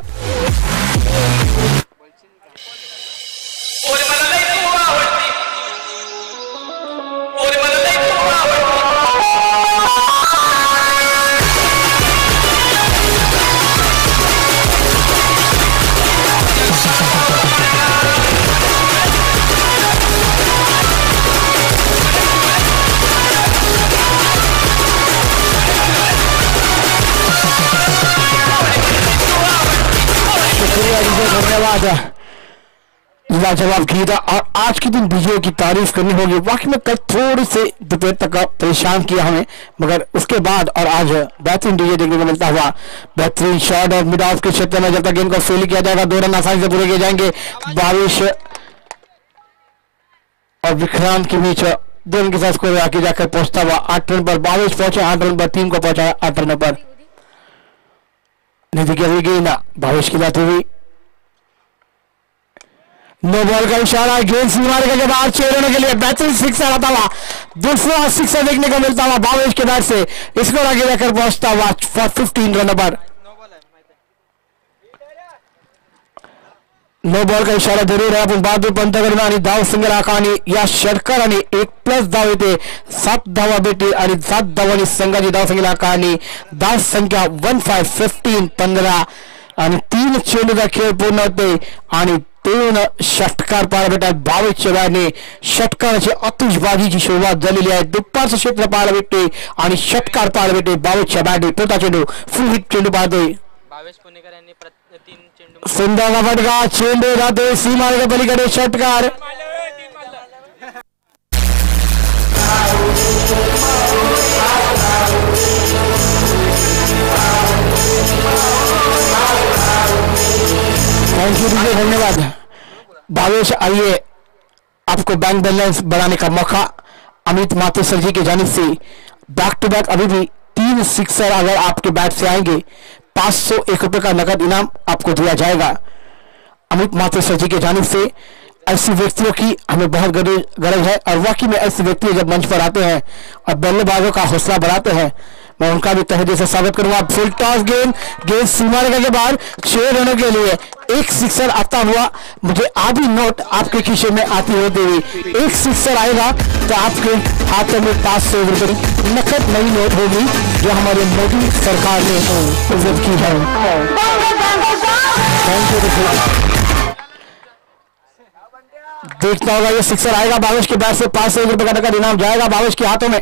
धन्यवाद. लाजवाब गीता. और आज के दिन विजय की तारीफ करनी होगी. वाकई में कल थोड़ी से दोपहर तक परेशान किया हमें, मगर उसके बाद और आज बेहतरीन विजय देखने को मिलता हुआ. बेहतरीन शॉट और मिड ऑफ के क्षेत्र में जब तक गेंद को फेल किया जाएगा 2 रन आसानी से पूरे किए जाएंगे. बारिश और विक्रांत के बीच दोनों के साथ स्कोर आगे जाकर पहुंचता हुआ 8 रन पर. बारिश पहुंचे 8 रन पर. टीम को पहुंचाया 8 रनों पर. नहीं देखिए अभी गेंद बारिश की जाती हुई. नो बॉल का इशारा, गेंद सीमा के बाद 6 रनों के लिए बेहतरीन सिक्सर आता हुआ, दूसरा सिक्सर देखने को मिलता हुआ भावेश के बैट से, स्कोर आगे जाकर पहुंचता हुआ फॉर 15 रन पर। नो बॉल का इशारा जरूर है, आपण बहादूर पंतकरण आणि धाव सिंगल आखानी या षटकार आणि 1+ धाव येते, 7 धावा भेटते आणि 7 धावांनी संघाची धाव संख्या आखानी, धाव संख्या 15 आणि 3 चेंडूचा खेळ पूर्ण होते आणि 2 षटकार पाहायला भेटतात भावेशच्या बॅटने। षटकाराची आतिषबाजीची सुरुवात झालेली आहे, दुप्पाचं क्षेत्र पाहायला भेटते आणि षटकार पाहायला भेटते भावेशच्या बॅटने। पुढचा चेंडू फुल हिट चेंडू पाहतोय भावेश पुणेकर यांनी 3 चेंडू, सुंदर फटका, चेंडू जातोय सीमारेषेच्या पलीकडे, षटकार धन्यवाद भावेश। आइए आपको बैंक बैलेंस बढ़ाने का मौका अमित माथुर जी की जानिब से, बैक टू बैक अभी भी 3 सिक्सर अगर आपके बैट से आएंगे 501 रुपए का नकद इनाम आपको दिया जाएगा। अमित माथुर जी की जानिब से ऐसे व्यक्तियों की हमें बहुत गरज है और वाकई में ऐसे व्यक्ति जब मंच पर आते हैं और बल्लेबाजों का हौसला बढ़ाते हैं, मैं उनका भी तहे दिल से स्वागत करूंगा। फुल टॉस गेंद सीमा रेखा के बाद 6 रनों के लिए 1 सिक्सर आता हुआ, मुझे आधी नोट आपके खीसे में आती होती हुई 1 सिक्सर आएगा तो आपके हाथों में 500 रुपए नकद नई नोट होगी जो हमारे मोदी सरकार ने इज्जत की है। देखता होगा ये सिक्सर आएगा, भावेश के बैट से 500 रुपए का नकद इनाम जाएगा भावेश के हाथों में,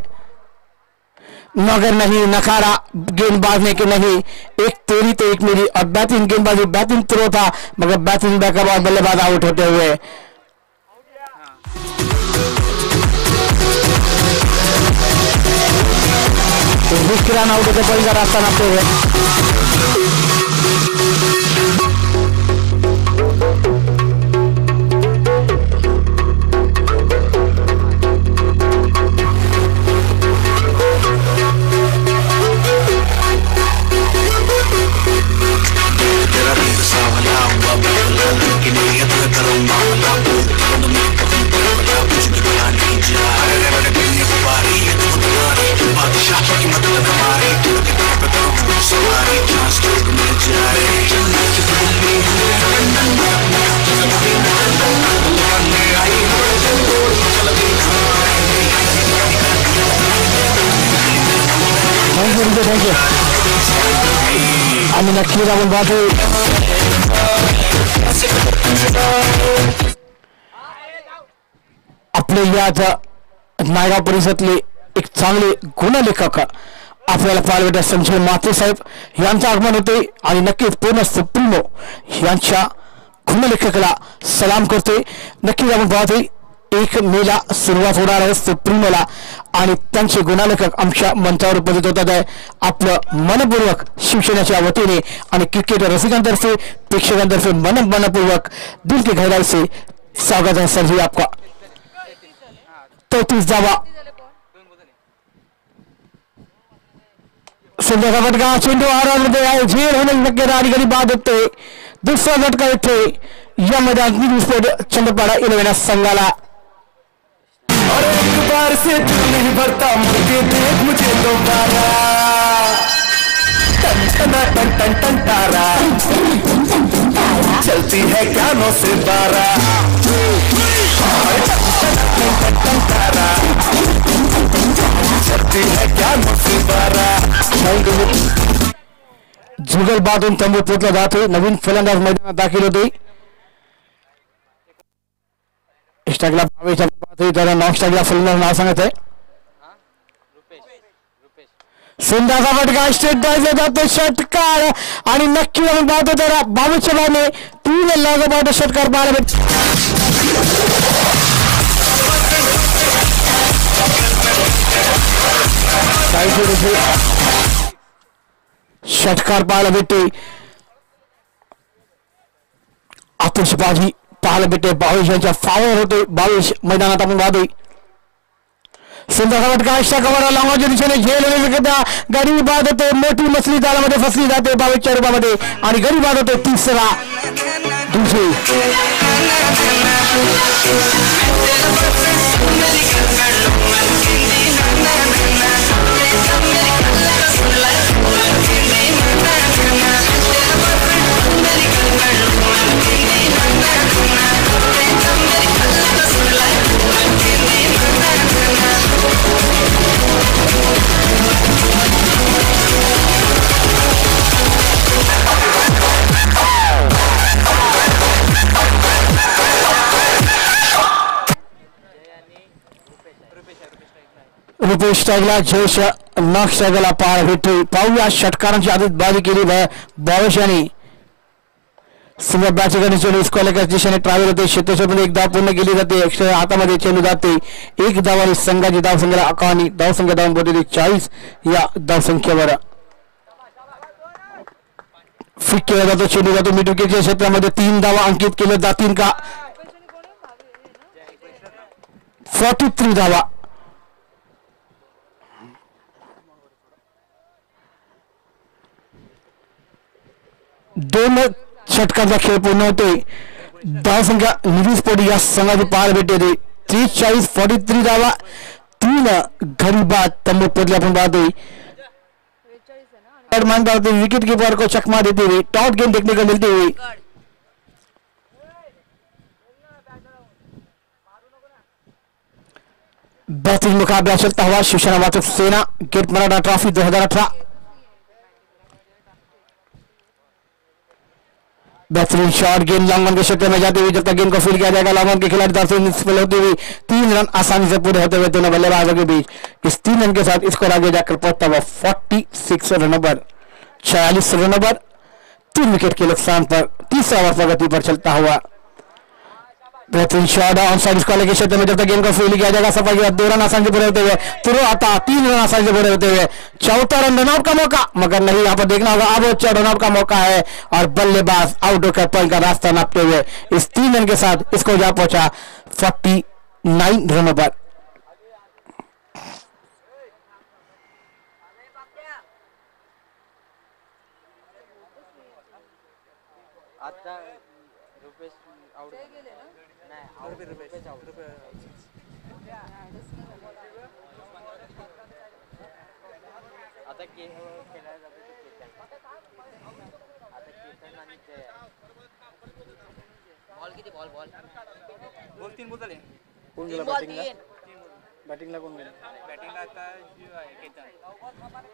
मगर नहीं नकारा गेंदबाज ने कि नहीं, एक तेरी तो एक मेरी, और बैटिंग गेंदबाजी बैटिंग थ्रो था मगर बैटिंग बैकअप और बल्लेबाज आउट होते हुए। विक्रान आउट होते पॉइंट का रास्ता नापते हुए आम्ही नक्कीच आपण पाहतो आपले यात नायगाव परिसरातले एक चांगले गुणलेखक आपल्याला पाहायला भेटतात संजय माथे साहेब यांचं आगमन होते आणि नक्कीच पूर्ण सुप्रीमो यांच्या गुणलेखकाला सलाम करते। नक्कीच आपण पाहतोय 1 मेला सुरुवात होणार आहे सुप्रीमोला आणि त्यांचे गुणलेखक आमच्या मंचावर उपस्थित होतात आहे। आपलं मनपूर्वक शिवसेनेच्या वतीने आणि क्रिकेट रसिकांतर्फे प्रेक्षकांतर्फे मनपूर्वक दिल की गहराई से स्वागत है सर जी आपका। 33 जावा सुंदर फटका, चेंडू आरामध्ये आहे, झेल होण्याची शक्यता आणि गडी बाद होते। दुसरा झटका येथे या मैदानात स्पोर्ट चंद्रपाडा 11 संघाला। और एक बार से दिल नहीं भरता, मुझे देख मुझे दोबारा, टन टन टन टन तारा चलती है क्या 9 से 12, टन टन तारा चलती है क्या 9 से 12। जुगल बादून तंबू पोचला जातो, नवीन फलंदाज मैदानात दाखल होते। स्टॅगला भावेश पाहतोय, त्याला नॉन स्टॅगला फलंदाज नाव सांगत आहे। सुंदरचा फटका स्टेट ड्राइव्ह जातो, षटकार आणि नक्की आपण पाहतो त्याला भावेशच्या बाने 3 लागोपाठ षटकार पाहायला भेटतो। षटकार पाहायला भेटते, आतिषबाजी पाहायला भेटते, भावेश यांच्या फावर होते। भावेश मैदानात आपण पाहतोय सुंदर फटका कवर लांबाच्या दिशेने झेल गडी बाद होते, मोठी मछली जाळ्यामध्ये फसली जाते भावेशच्या रूपामध्ये आणि गडी बाद होते। तिसरा दुसरी रुपेश टागला जयेश नॉक्स टागला पार भेटतोय. पाहूया षटकारांची आदत बाजी केली बावेश यांनी. सिंगल बॅटची करणे चेंडू स्कॉलच्या दिशेने ट्रॅव्हल होते. क्षेत्रक्षेत्रामध्ये एक धाव पूर्ण केली जाते. एक्स्ट्रा हातामध्ये चेंडू जाते. एक धाव आणि संघाची धावसंख्या 11 आणि धावसंख्या धावून बोलते 40 या धावसंख्येवर. फिक केला जातो. चेंडू जातो मिड विकेटच्या क्षेत्रामध्ये. 3 धावा अंकित केल्या जातील का? 43 धावा. दोन षटकांचा खेळ पूर्ण होते. धावसंख्या निधी स्फोट या संघाची पार भेटते. 43 धावा. 3 घड़ी बाद तंबू पडले आपण पाहतोय. विकेट कीपर को चकमा देते हुए टॉप गेम देखने को मिलते हुए बेहतरीन मुकाबला चलता हुआ शिवसेना वाचक सेना ग्रेट मराठा ट्रॉफी 2018. बेहतरीन शॉट गेंद लॉन्ग के क्षेत्र में जाते हुए जब तक गेंद को फील किया जाएगा लॉन्ग के खिलाड़ी तरफ से निष्फल होते हुए 3 रन आसानी से पूरे होते हुए दोनों बल्लेबाजों के बीच. इस 3 रन के साथ स्कोर आगे जाकर पहुंचता हुआ 46 रनों पर 46 रनों पर 3 विकेट के नुकसान पर तीसरा ओवर प्रगति पर चलता हुआ. बेहतरीन शॉट ऑन साइड स्क्वायर के क्षेत्र में जब तक गेंद को फील किया जाएगा सफाई 2 रन आसानी से पूरे होते हुए तुरंत आता 3 रन आसानी से पूरे होते हुए चौथा रन रनआउट का मौका मगर नहीं. यहाँ पर देखना होगा अब रनआउट का मौका है और बल्लेबाज आउट होकर पॉइंट का रास्ता नापते हुए इस 3 रन के साथ इसको जा पहुंचा 49 रनों पर. बॉल 3 बोलले. कोण गेला बॅटिंगला? बॅटिंगला कोण गेला? बॅटिंगला आता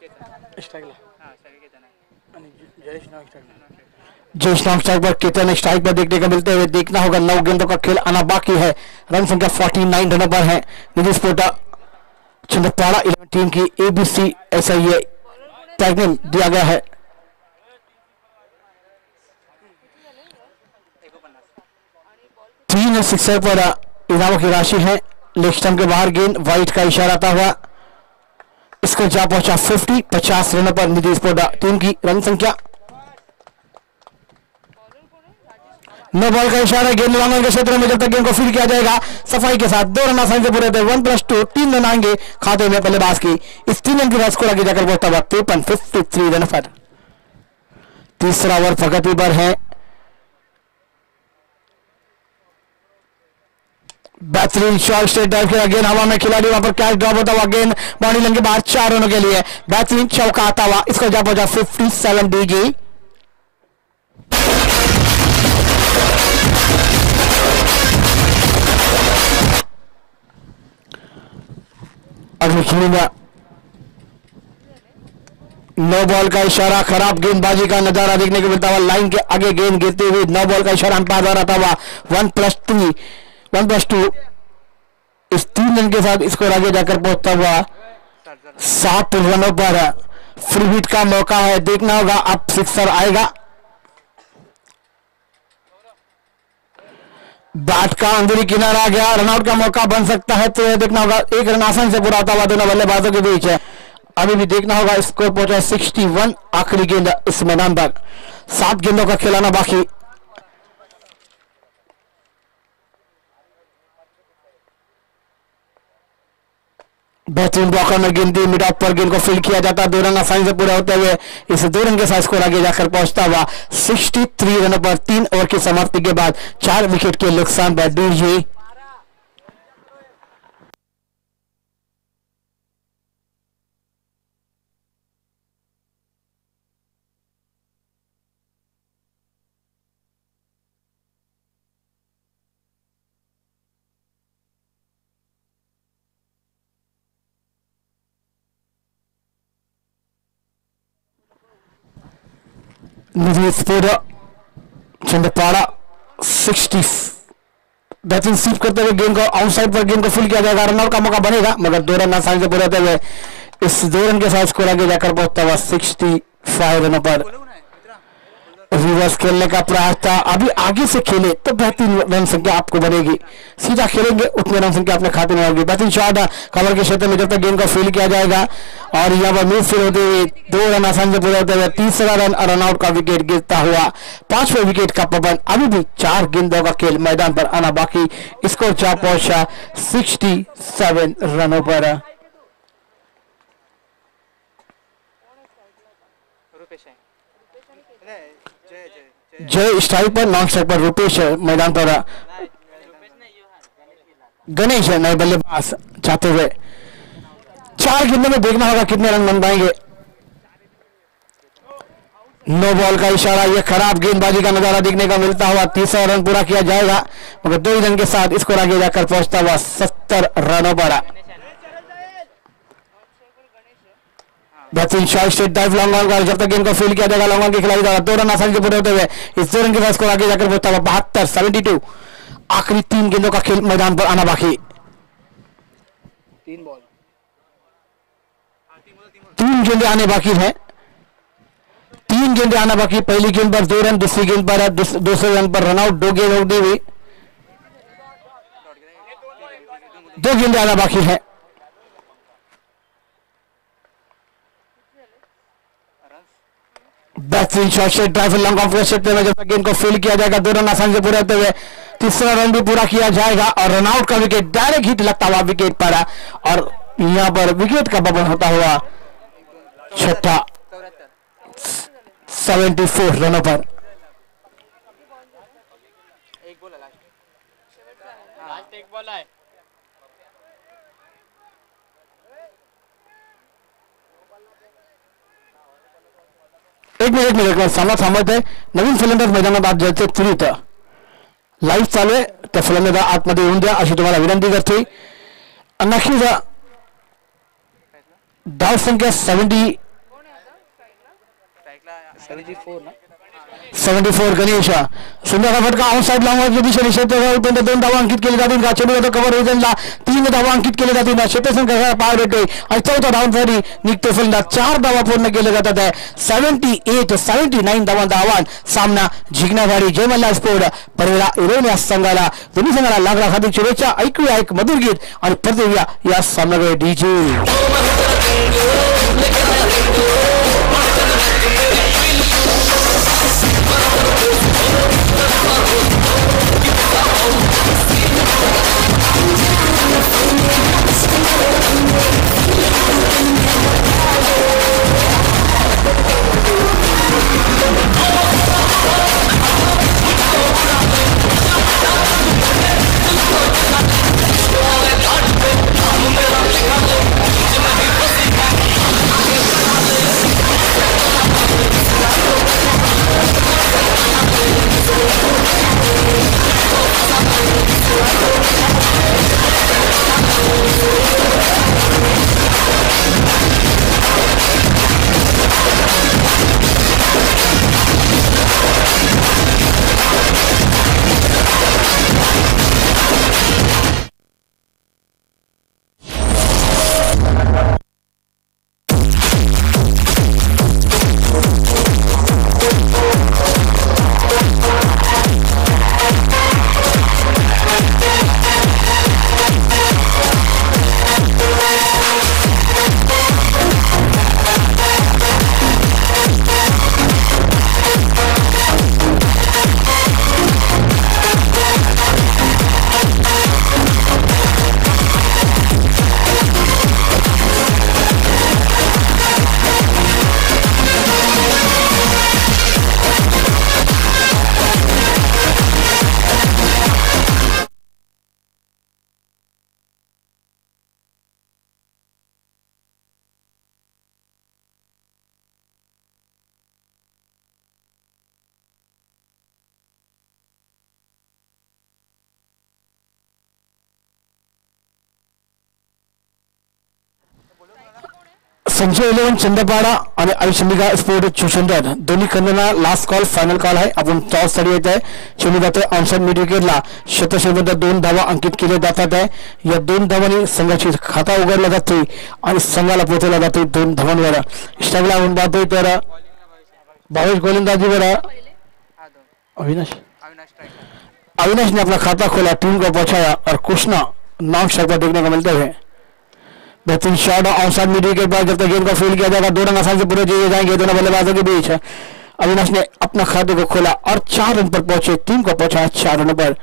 केतन स्ट्राइकला. हां सगळे केतन आहे आणि जयेश नॉक स्ट्राइक पर केतन स्ट्राइक पर देखने को मिलते हुए. देखना होगा 9 गेंदों का खेल आना बाकी है. रन संख्या 49 रनों पर है. निधि स्पोर्टा चंद्रपाड़ा 11 टीम की ABC ऐसा ये टैग नेम दिया गया है. 3 सिक्सर पर इनामों की राशि है. लेग स्टंप के बाहर गेंद वाइट का इशारा आता हुआ इसको जा पहुंचा 50 रनों पर. निधि स्पोर्टा टीम की रन संख्या. नो बॉल का इशारा. गेंद लॉन्ग के क्षेत्र में जब तक गेंद को फील्ड किया जाएगा सफाई के साथ 2 रन आसानी से पूरे होते 1+2 3 रन आएंगे खाते में बल्लेबाज की. इस 3 रन की राशि को आगे जाकर पहुंचता हुआ 53 रन पर. तीसरा ओवर प्रगति पर है. बेहतरीन शॉट स्ट्रेट ड्राइव किया. गेंद हवा में खिलाड़ी वहां पर कैच ड्रॉप होता हुआ गेंद बाउंड्री लाइन के बाहर 4 रनों के लिए. बेहतरीन चौका आता हुआ इसको जा पहुंचा 57 डीजी. अगली खेलेंगे. नो बॉल का इशारा. खराब गेंदबाजी का नजारा देखने को मिलता हुआ. लाइन के आगे गेंद गिरते हुए नो बॉल का इशारा अंपायर द्वारा आता हुआ 1+2 इस 3 रन के साथ इसको आगे जाकर पहुंचता हुआ 7 रनों पर. फ्री हिट का मौका है. देखना होगा अब सिक्सर आएगा. बैट का अंदरूनी किनारा आ गया. रनआउट का मौका बन सकता है तो देखना होगा. 1 रन आसानी से पूरा होता हुआ दोनों बल्लेबाजों के बीच है. अभी भी देखना होगा. स्कोर पहुंचा 61. आखिरी गेंद इस मैदान पर 7 गेंदों का खिलाना बाकी. बेहतरीन ब्लॉकर में गेंद दी, मिड ऑफ पर गेंद को फील्ड किया जाता है। 2 रन आसानी से पूरा होते हुए इस 2 रन के साथ स्कोर आगे जाकर पहुंचता हुआ 63 रनों पर 3 ओवर की समाप्ति के बाद 4 विकेट के नुकसान पर डीजी। चंदपाड़ा 60 बेहतरीन स्वीप करते हुए गेंद को आउटसाइड पर गेंद को फील्ड किया जाएगा। रनआउट का मौका बनेगा मगर 2 रन आसानी से पूरे होते हुए इस 2 रन के साथ स्कोर आगे जाकर पहुंचता हुआ 65 रनों पर। रिवर्स खेलने का प्रयास था, अभी आगे से खेले तो बेहतरीन रन संख्या आपको बनेगी, सीधा खेलेंगे उतने रन संख्या अपने खाते में होगी। बेहतरीन शॉट कवर के क्षेत्र में जब तक गेंद को फील्ड किया जाएगा और यहाँ पर मूव फील्ड होते हुए 2 रन आसानी से पूरे होते हुए तीसरा रन रनआउट का विकेट गिरता हुआ 5वें विकेट का पवन। अभी भी 4 गेंदों का खेल मैदान पर आना बाकी, स्कोर जा पहुंचा 67 रनों पर। जय स्ट्राइक पर, नॉन स्ट्राइक पर रुपेश मैदान पर। गणेश नए बल्लेबाज चाहते हुए 4 गेंदों में देखना होगा कितने रन बन पाएंगे। नो बॉल का इशारा, यह खराब गेंदबाजी का नजारा देखने का मिलता हुआ। तीसरा रन पूरा किया जाएगा मगर 2 रन के साथ स्कोर आगे जाकर पहुंचता हुआ 70 रनों पर। बेहतरीन shot straight drive long on का, जब तक गेंद को फील्ड किया जाएगा लॉन्ग ऑन के खिलाड़ी द्वारा 2 रन आसानी से पूरे होते हुए इस 2 रन के साथ स्कोर आगे जाकर पहुंचता हुआ 72 72। आखिरी 3 गेंदों का खेल मैदान पर आना बाकी, 3 गेंदें आने बाकी हैं, 3 गेंदें आना बाकी। पहली गेंद पर 2 रन, दूसरी गेंद पर दूसरे रन पर रनआउट, 2 गेंद दी हुई, 2 गेंदें आना बाकी है। बेहतरीन शॉट से ड्राइव लॉन्ग ऑफ क्षेत्र में जब तक गेंद को फील्ड किया जाएगा 2 रन आसानी से पूरे होते हुए तीसरा रन भी पूरा किया जाएगा और रनआउट का विकेट डायरेक्ट हिट लगता हुआ विकेट पर और यहां पर विकेट का पवन होता हुआ छठा 74 रनों पर। एक मिनिट सामोरत आहे नवीन फलंदाज मैदानात आज जायचे त्वरित लाईव्ह चालू आहे, त्या फलंदाजा आतमध्ये येऊन द्या अशी तुम्हाला विनंती करते। नक्कीच धाव संख्या 74 गणेश सुंदर फटका आउटसाइड लावण्याच्या दिशेने क्षेत्रपर्यंत 2 धावा अंकित केले जातील का चेंडू जातो कव्हर रिजनला 3 धावा अंकित केले जातील क्षेत्रसंघ पार येतोय आणि 4था धावांसाठी निघते फलंदाज 4 धावा पूर्ण केले जातात आहे 78-79 धावांचा आव्हान सामना जिंकण्यासाठी जय मल्हार स्पोर्ट परेला इरोनिया संघाला दोन्ही संघाला लागला हार्दिक शुभेच्छा। ऐकूया एक मधुर गीत आणि परत येऊया या सामन्याकडे डीजे। संजय 11 चंदपाडा आणि आयुष्यमिका स्पोर्ट चुशंदर दोन्ही खंडांना लास्ट कॉल फायनल कॉल आहे. आपण टॉस साठी येत आहे. चेंडू जाते ऑनसाइड मिड विकेटला. शतशेमध्ये 2 धावा अंकित केले जातात आहे. या 2 धावांनी संघाची खाता उघडला जातोय आणि संघाला पोहोचवला जातोय 2 धावांवर. स्ट्राईकला होऊन जातोय तर भावेश गोलंदाजीवर अविनाश ने अपना खाता खोला, टीम को पहुंचाया और कृष्णा नाम शॉट पर देखने को मिलते हैं. बेहतरीन शॉट ऑनसाइड मिड विकेट पर जब तक गेंद को फील्ड किया जाएगा 2 रन आसानी से पूरे दिए जाएंगे दोनों बल्लेबाजों के बीच. अविनाश ने अपना खाते को खोला और 4 रन पर पहुंचे, टीम को पहुंचाया 4 रनों पर.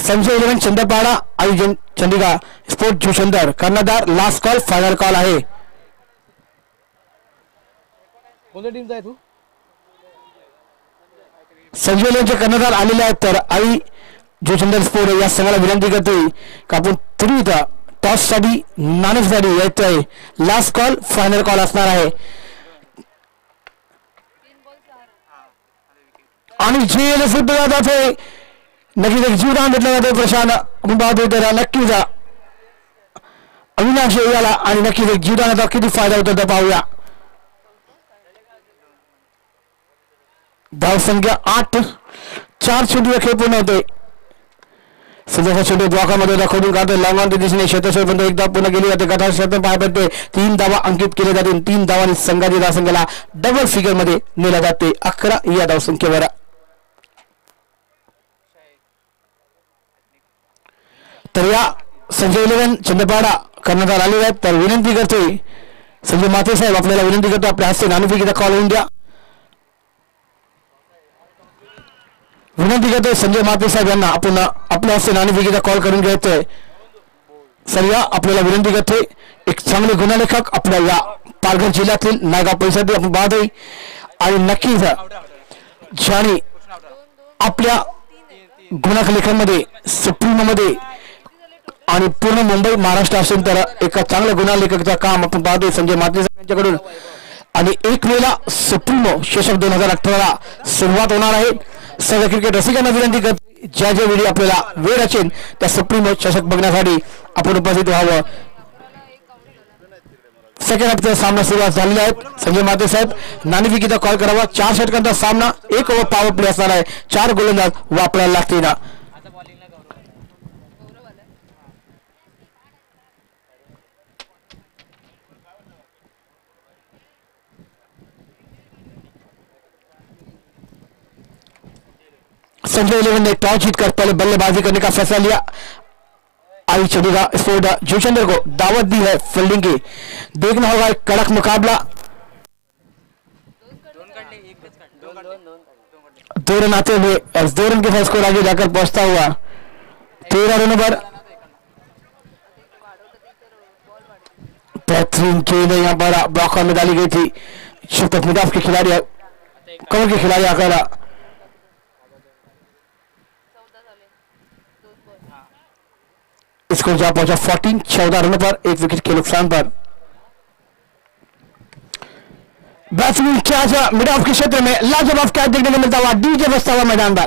संजय 11 चंदपाड़ा आयोजन चंडीगढ़ स्पोर्ट जुशंदर कर्णधार लास्ट कॉल फायनल कॉल आहे. संजय 11चे कर्णधार आलेले आहेत तर आई जुशंदर स्पोर्ट या संघाला विनंती करतोय की आपण त्रिविध टॉस साठी नाणेफेक येतोय. लास्ट कॉल फायनल कॉल असणार आहे आणि जे सुद्धा जाते नक्कीच एक जीवदान घेतलं जाते. प्रशांत आपण पाहतोय तर नक्कीच अविनाश याला आणि नक्कीच एक जीवदानाचा किती फायदा होतो ते पाहूया. धाव संख्या 8, 4 चेंडू खेळ पूर्ण होते. सध्याचा चेंडू द्वाकामध्ये दाखवून काढतोय लांबच्या दिशेने क्षेत्रक्षेत्रपर्यंत एकदा पूर्ण केली जाते. कथा क्षेत्र पाय पडते. 3 धावा अंकित केले जाते. 3 धावांनी संघाची धावसंख्येला डबल फिगर मध्ये नेला जाते 11 या धावसंख्येवर. तर या संजय 11 चंदपाडा कर्णधार आलेले आहेत तर विनंती करतोय संजय माते साहेब आपल्याला विनंती करतो आपल्या हस्ते नाणेफेकीचा कॉल होऊन द्या. विनंती करतोय संजय माते साहेब यांना आपण आपल्या हस्ते नाणेफेकीचा कॉल करून घ्यायचोय. सर या आपल्याला विनंती करतोय एक चांगले गुणलेखक आपल्या या पालघर जिल्ह्यातील नायगाव परिसरातील आपण पाहतोय आणि नक्कीच ज्याने आपल्या गुणलेखनामध्ये सुप्रीममध्ये आणि पूर्ण मुंबई महाराष्ट्र असेल तर एका चांगल्या गुणलेखकाचं काम आपण पाहतोय संजय माते साहेब यांच्याकडून. आणि 1 मेला सुप्रीमो चषक 2018 सुरुवात होणार आहे. सर्व क्रिकेट रसिकांना विनंती करते ज्या वेळी आपल्याला वेळ असेल त्या सुप्रीमो चषक बघण्यासाठी आपण उपस्थित व्हावं. सेकंड हाफचा सामना सुरुवात झालेला आहे. संजय माते साहेब नाणेफेकीचा कॉल करावा. 4 षटकांचा सामना 1 ओव्हर पॉवर प्ले असणार आहे. 4 गोलंदाज वापरायला लागतील. संजय 11 ने टॉस जीतकर पहले बल्लेबाजी करने का फैसला लिया. आई चंडीगढ़ स्पोर्ट जुशंदर को दावत दी है फील्डिंग की. देखना होगा एक कड़क मुकाबला. 2 रन आते हुए 2 रन के साथ स्कोर आगे जाकर पहुंचता हुआ 13 रनों पर. बेहतरीन गेंद यहाँ पर ब्लॉकर में डाली गई थी. शिफ्ट मुदाफ के खिलाड़ी कमर के खिलाड़ी आकर स्कोर जा पहुंचा 14 रनों पर 1 विकेट के नुकसान पर. बैट्समैन क्या मिड ऑफ के क्षेत्र में लाजवाब कैच देखने को मिलता हुआ डीजे बजता हुआ मैदान पर.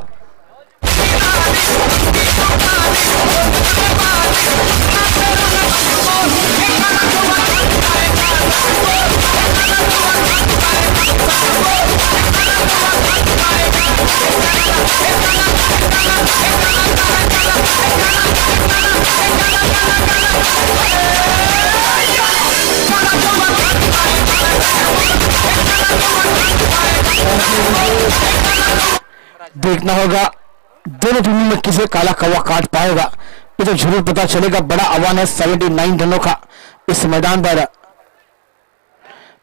देखना होगा दोनों टीमों में किसे काला कौवा काट पाएगा. ये तो जरूर पता चलेगा. बड़ा आह्वान है 79 रनों का इस मैदान पर.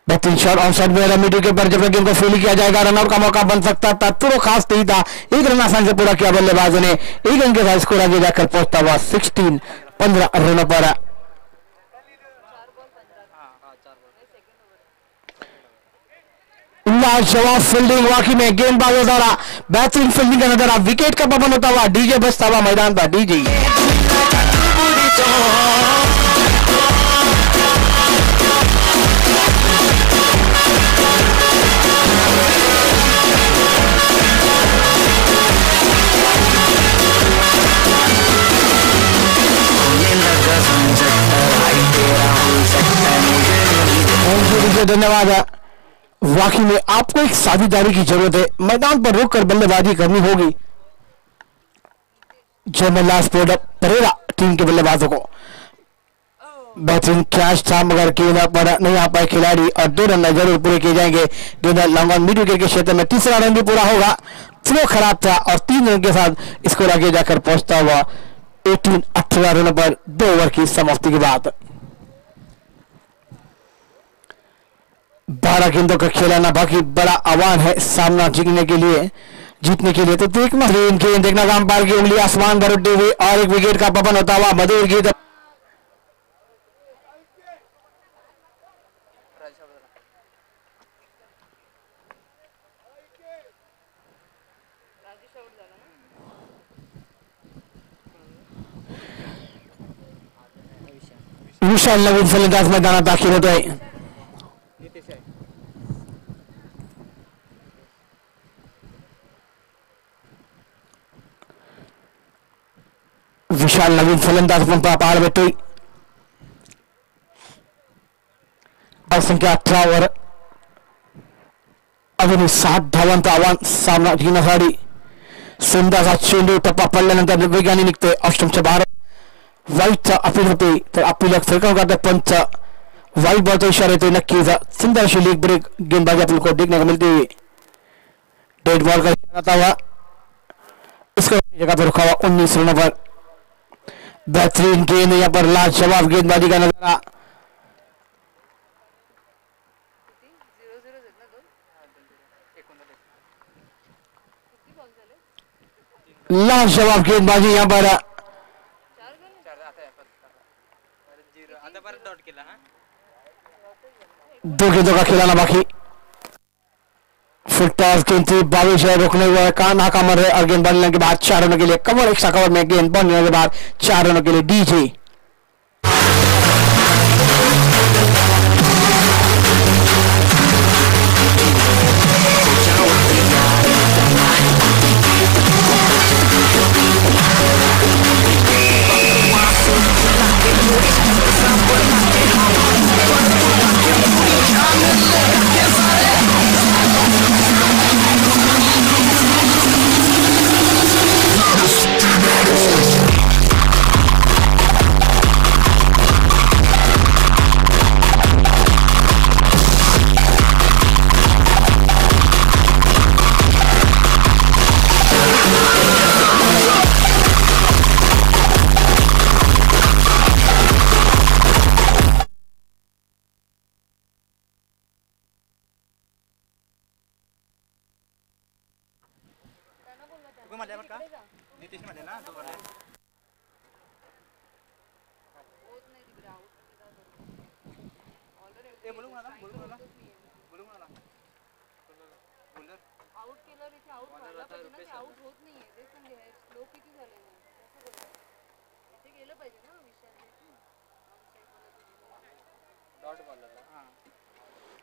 बेहतरीन शॉट ऑन साइड में मिड विकेट पर जब गेंद को फील्ड किया जाएगा रनआउट का मौका बन सकता था. तो खास नहीं था. 1 रन आसानी से पूरा किया बल्लेबाजों ने. 1 रन के साथ स्कोर आगे जाकर पहुंचता हुआ 15 रनों पर. लाजवाब फील्डिंग वाकई में गेंदबाजों द्वारा बेहतरीन फील्डिंग का नजारा. विकेट का पवन होता हुआ डीजे बजता हुआ मैदान पर. डीजे चलिए धन्यवाद। वाकई में आपको एक साझेदारी की जरूरत है, मैदान पर रुककर बल्लेबाजी करनी होगी। जर्मन लास्ट परेरा टीम के बल्लेबाजों को बेहतरीन कैच था मगर गेंद पर नहीं आ पाए खिलाड़ी और 2 रन जरूर पूरे किए जाएंगे। गेंद लॉन्ग ऑन मिड विकेट के क्षेत्र में, तीसरा रन भी पूरा होगा। थ्रो खराब था और 3 रन के साथ स्कोर आगे जाकर पहुंचता हुआ 18 रनों पर 2 ओवर की समाप्ति के बाद 12 गेंदों का खिलाना बाकी। बड़ा आह्वान है सामना जीतने के लिए तो एक गेंद देखना काम पार की उंगली आसमान पर उठती हुई और एक विकेट का पतन होता हुआ मधुर गीत। विशाल नवीन फलंदाज मैदानात दाखिल होते हैं। विशाल नवीन फलंदाज पहाड़ बैठे संख्या 18 ओवर अजून 7 धावांचं आव्हान सामना जिंकण्यासाठी। सुंदरसा चेंडू टप्पा पडल्यानंतर वेगाने निघतोय ऑस्ट्रेलियाच्या बाहेर। वाईटचा अपील होते तर अपील सरकार करते पंच वाईट बॉलचा इशारा येतोय। नक्कीच सुंदर अशी लीग ब्रेक गेंदबाजी अपन को देखने को मिलती है। डेड बॉल का इशारा हुआ, इसको जगह पर रुका हुआ 19 रनों पर। बेहतरीन गेंद यहाँ पर लाजवाब गेंदबाजी का नजारा। लाजवाब गेंदबाजी यहाँ पर 2 गेंदों का खिलाना बाकी। फुल टॉस गेंद थी 22 है, रोकने हुए नाकाम है और गेंद बनने के बाद 4 रनों के लिए कवर एक्स्ट्रा कवर में गेंद बनने के बाद 4 रनों के लिए डीजे।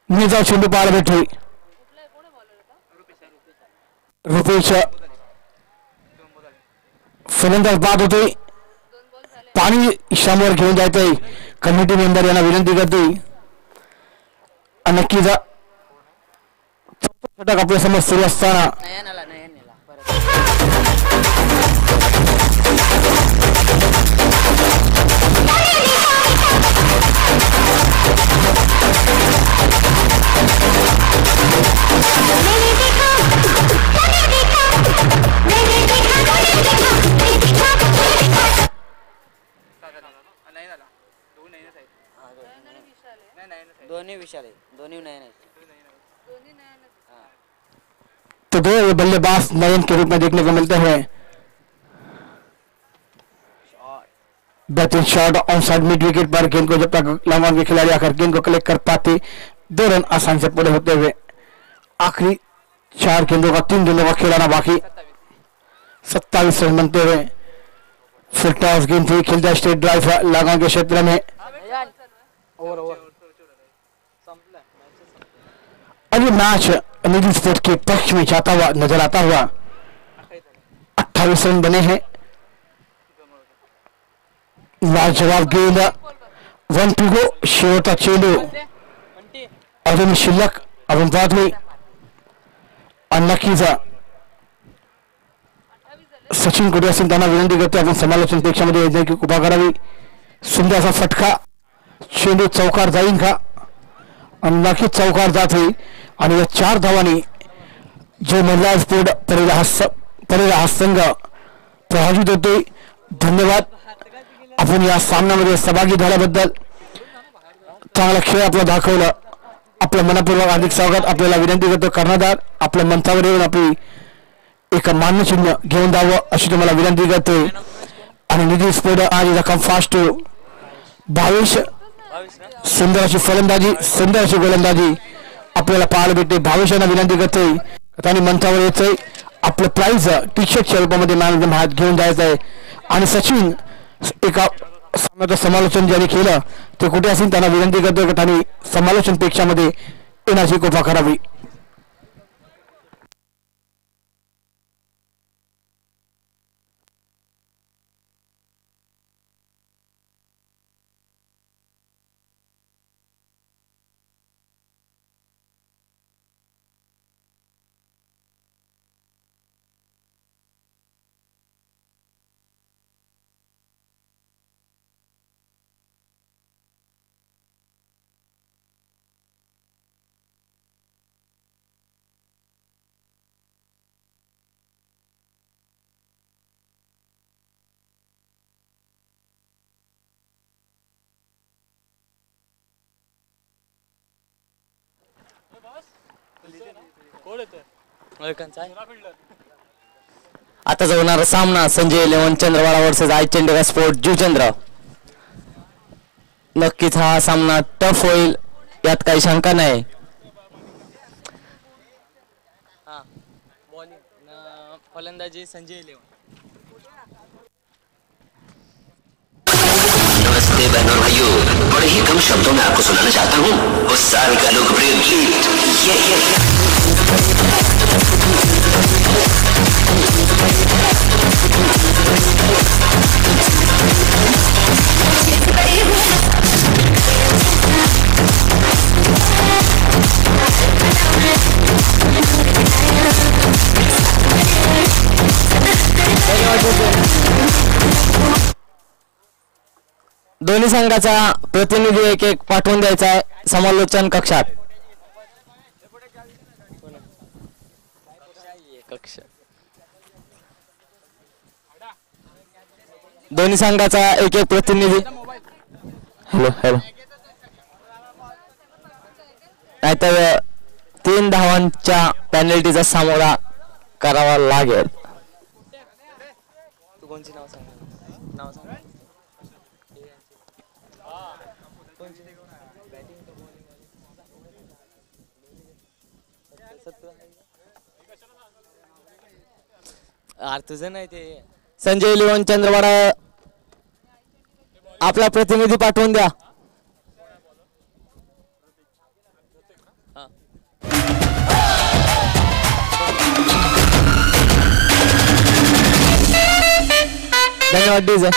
निजा चेंडू पार बैठी रुपेश फलंदाज बाद होते पाणी शामवर घेऊन जायचंय कमिटी मेंबर यांना विनंती करते नक्कीच षटक आपल्या समोर सुरू असताना दोन्ही विशाल आहे, दोन्ही नयन आहेत। तो 2 बल्लेबाज नयन के रूप में देखने को मिलते हैं। बेहतरीन shot on side mid wicket पर गेंद को जब तक लॉन्ग ऑन के खिलाड़ी आकर गेंद को कलेक्ट कर पाते 2 रन आसानी से पूरे होते हुए आखिरी 4 गेंदों का 3 गेंदों का खिलाना बाकी 27 रन बनते हुए। फुल टॉस गेंद थी खेलता स्ट्रेट ड्राइव लॉन्ग ऑन के क्षेत्र में। अब ये मैच मिडिल स्पोर्ट के पक्ष में जाता हुआ नजर आता हुआ 28 रन बने हैं। लाजवाब गेंद 1-2 को शेवटचा चेंडू अजून शिल्लक आपण पाहतोय आणि नक्कीच सचिन कोटे असेल त्यांना विनंती करतो आपण समालोचन पेक्षामध्ये देखील उभा करावी. सुंदर असा फटका, चेंडू चौकार जाईन का? आणि नक्कीच चौकार जात होईल आणि या 4 धावांनी जो महिला स्पोर्ट परेला हा संघ प्रभावित होतोय. धन्यवाद आपण या सामन्यामध्ये सहभागी झाल्याबद्दल. चांगला खेळ आपला दाखवला. आपलं मनपूर्वक हार्दिक स्वागत. आपल्याला विनंती करतो कर्णधार आपल्या मंचावर येऊन आपली एक मान्यचिन्ह घेऊन द्यावं अशी तुम्हाला विनंती करतोय. आणि निधी स्पोर्ट आज कम फास्ट 22 सुंदर अशी फलंदाजी, सुंदर अशी गोलंदाजी आपल्याला पाहायला भेटते. 22 यांना विनंती करतोय त्यांनी मंचावर यायचंय. आपलं प्राइज टी शर्टच्या रूपामध्ये मॅन हात घेऊन जायचं आहे. आणि सचिन एका सामन्याचं समालोचन ज्यांनी केलं ते कुठे असेल त्यांना विनंती करतोय की त्यांनी समालोचन पेक्षामध्ये येण्याची कृपा करावी. आता होणारा सामना संजय 11 चंद्रवाडा वर्सेस आय चंद्रवाडा स्पोर्ट जुचंद्र. नक्कीच हा सामना टफ होईल यात काही शंका नाही. फलंदाजी संजय 11. नमस्ते बहनों और भाइयों, बड़े ही कम शब्दों में आपको सुनाना चाहता हूँ उस साल का लोकप्रिय गीत ये दोन्ही संघाचा प्रतिनिधी एक एक पाठवून द्यायचा आहे समालोचन कक्षात. दोन्ही संघाचा एक एक प्रतिनिधी. Hello hello. नाहीतर 3 धावांच्या पेनल्टीचा सामोरा करावा लागेल. तुझं नाही ते संजय 11 चंद्रवाडा आपला प्रतिनिधी पाठवून द्या. धन्यवाद डीजे.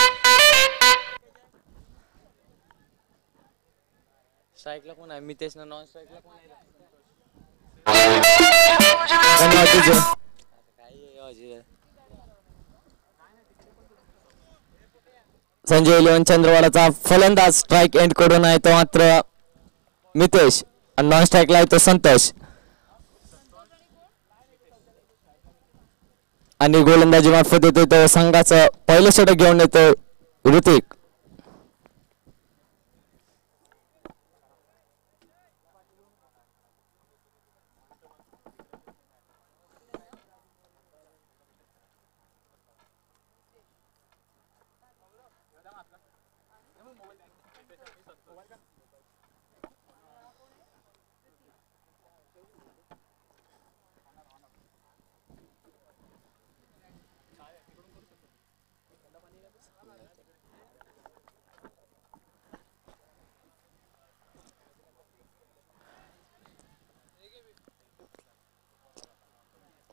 स्ट्राईकला कोण आहे? मितेश ना. नॉन स्ट्राईकला कोण आहे? धन्यवाद डीजे. संजय 11 चंद्रवाडाचा फलंदाज स्ट्राईक एंड कडून आहे तो मात्र मितेश आणि नॉन स्ट्राईकला आहे तो संतोष. आणि गोलंदाजी मार्फत येतो तो संघाचं पहिलं षटक घेऊन येतो ऋतिक.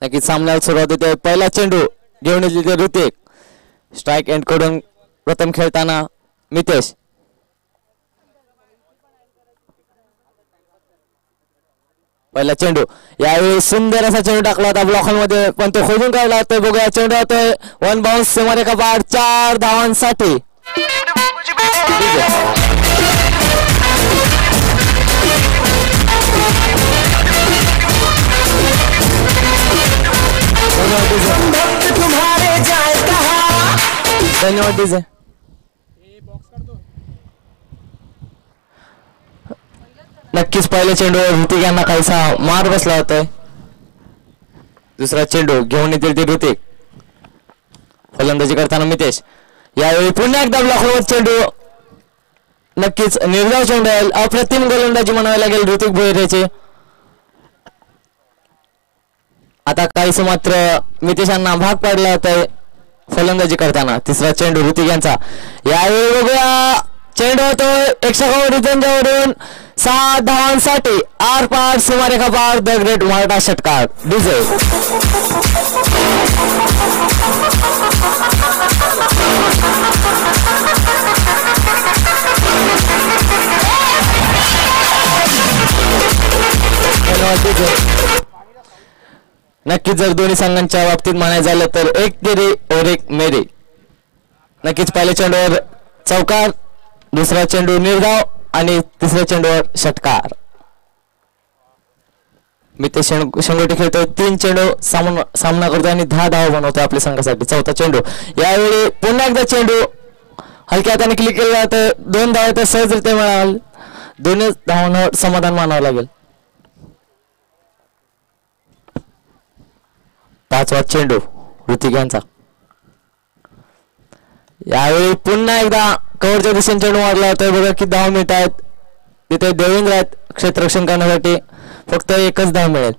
नक्कीच सामन्याला सुरुवात होते. पहिला चेंडू घेऊन येते ऋतिक. स्ट्राईक एंड कडून प्रथम खेळताना मितेश. पहिला चेंडू यावेळी सुंदर असा चेंडू टाकला होता ब्लॉकमध्ये पण तो खोदून काढला होता. बघूया चेंडू होतोय वन बाउन्स सीमारेखा पार 4 धावांसाठी. धन्यवाद डीजे. नक्कीच पहिल्या चेंडूवर ऋतिक यांना काहीसा मार बसला होता. दुसरा चेंडू घेऊन येतील ते ऋतिक. फलंदाजी करताना मितेश. यावेळी पुन्हा एकदा ब्लॉकवर चेंडू. नक्कीच निर्धाव चेंडू आहे. अप्रतिम गोलंदाजी म्हणावी लागेल ऋतिक भोईरेचे. आता काहीस मात्र मितेशांना भाग पाडला होता फलंदाजी करताना. तिसरा चेंडू ऋतिक यांचा. यावेळी बघूया चेंडू होतो रिजनच्यावरून 6 धावांसाठी. आर पार सीमारेखा पार द ग्रेट मराठा षटकार डीजे. नक्कीच जर दोन्ही संघांच्या बाबतीत म्हणायचं झालं तर एक तेरे और एक मेरे. नक्कीच पहिल्या चेंडूवर चौकार, दुसरा चेंडू निर्धाव आणि तिसऱ्या चेंडूवर षटकार. मितेश शेंगोटे खेळतोय. 3 चेंडू सामना करतोय आणि 10 धावा बनवतोय आपल्या संघासाठी. चौथा चेंडू यावेळी पुन्हा एकदा चेंडू हलक्या हाताने क्लिक केला तर 2 धावा तर सहजरित्या मिळाल. दोन्ही धावांवर समाधान मानावं लागेल. 5वा चेंडू ऋतिक यांचा. यावेळी पुन्हा एकदा कव्हरच्या दिशेने चेंडू मारला होता. बघा की धाव मिळत आहेत. तिथे देवेंद्र आहेत क्षेत्ररक्षण करण्यासाठी. फक्त एकच धाव मिळेल.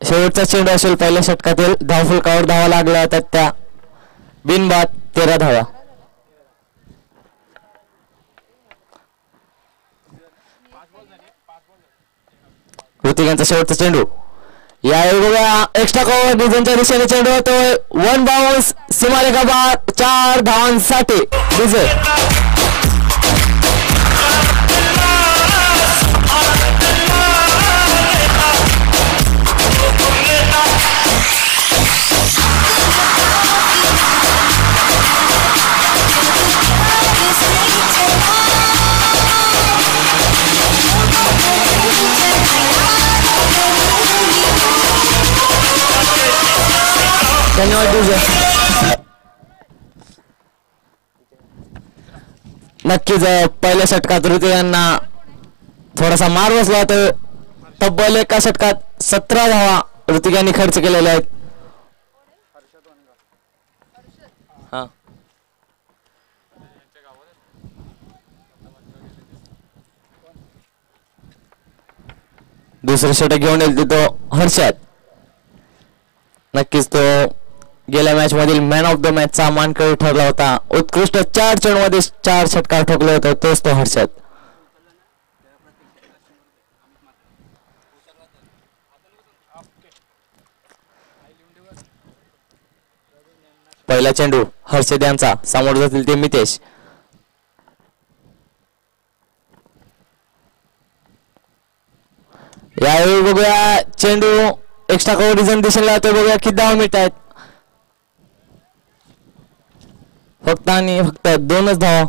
शेवटचा चेंडू असेल पहिल्या षटकातील. धावफलकावर धावा लागल्या होत्या त्या बिनबाद 13 धावा. ऋतिक यांचा शेवटचा चेंडू. यावेळी बघा एक्स्ट्रा कव्हर डिझाईनच्या दिशेने चेंडू होतोय. 1 बाउन्स सीमारेखा पार 4 धावांसाठी डीजे. धन्यवाद डीजे. नक्कीच पहिल्या षटकात ऋतिक यांना थोडासा मार बसला होता. तब्बल एका षटकात 17 धावा ऋतिक यांनी खर्च केलेल्या आहेत. दुसरं षटक घेऊन येईल तिथं हर्षद. नक्कीच तो गेल्या मॅच मधील मॅन ऑफ द मॅचचा मानकरी ठरला होता. उत्कृष्ट 4 चेंडूमध्ये 4 षटकार ठोकले होते. तोच तो हर्षद. पहिला चेंडू हर्षद यांचा. समोर जातील ते मितेश. यावेळी बघूया चेंडू एक्स्ट्रा कव्हर डिझाईन दिशेला जातोय. बघूया किती धावा मिळत आहेत. फक्त आणि फक्त 2च धावा.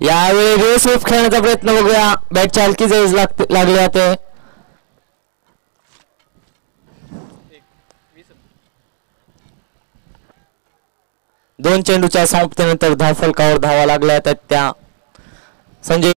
यावेळी रेस स्वीप खेळण्याचा प्रयत्न बघूया. बॅटच्या हलकी जैज लागले जाते. दोन चेंडूच्या समाप्तीनंतर धावफलकावर धावा लागल्या होत्या त्या संजय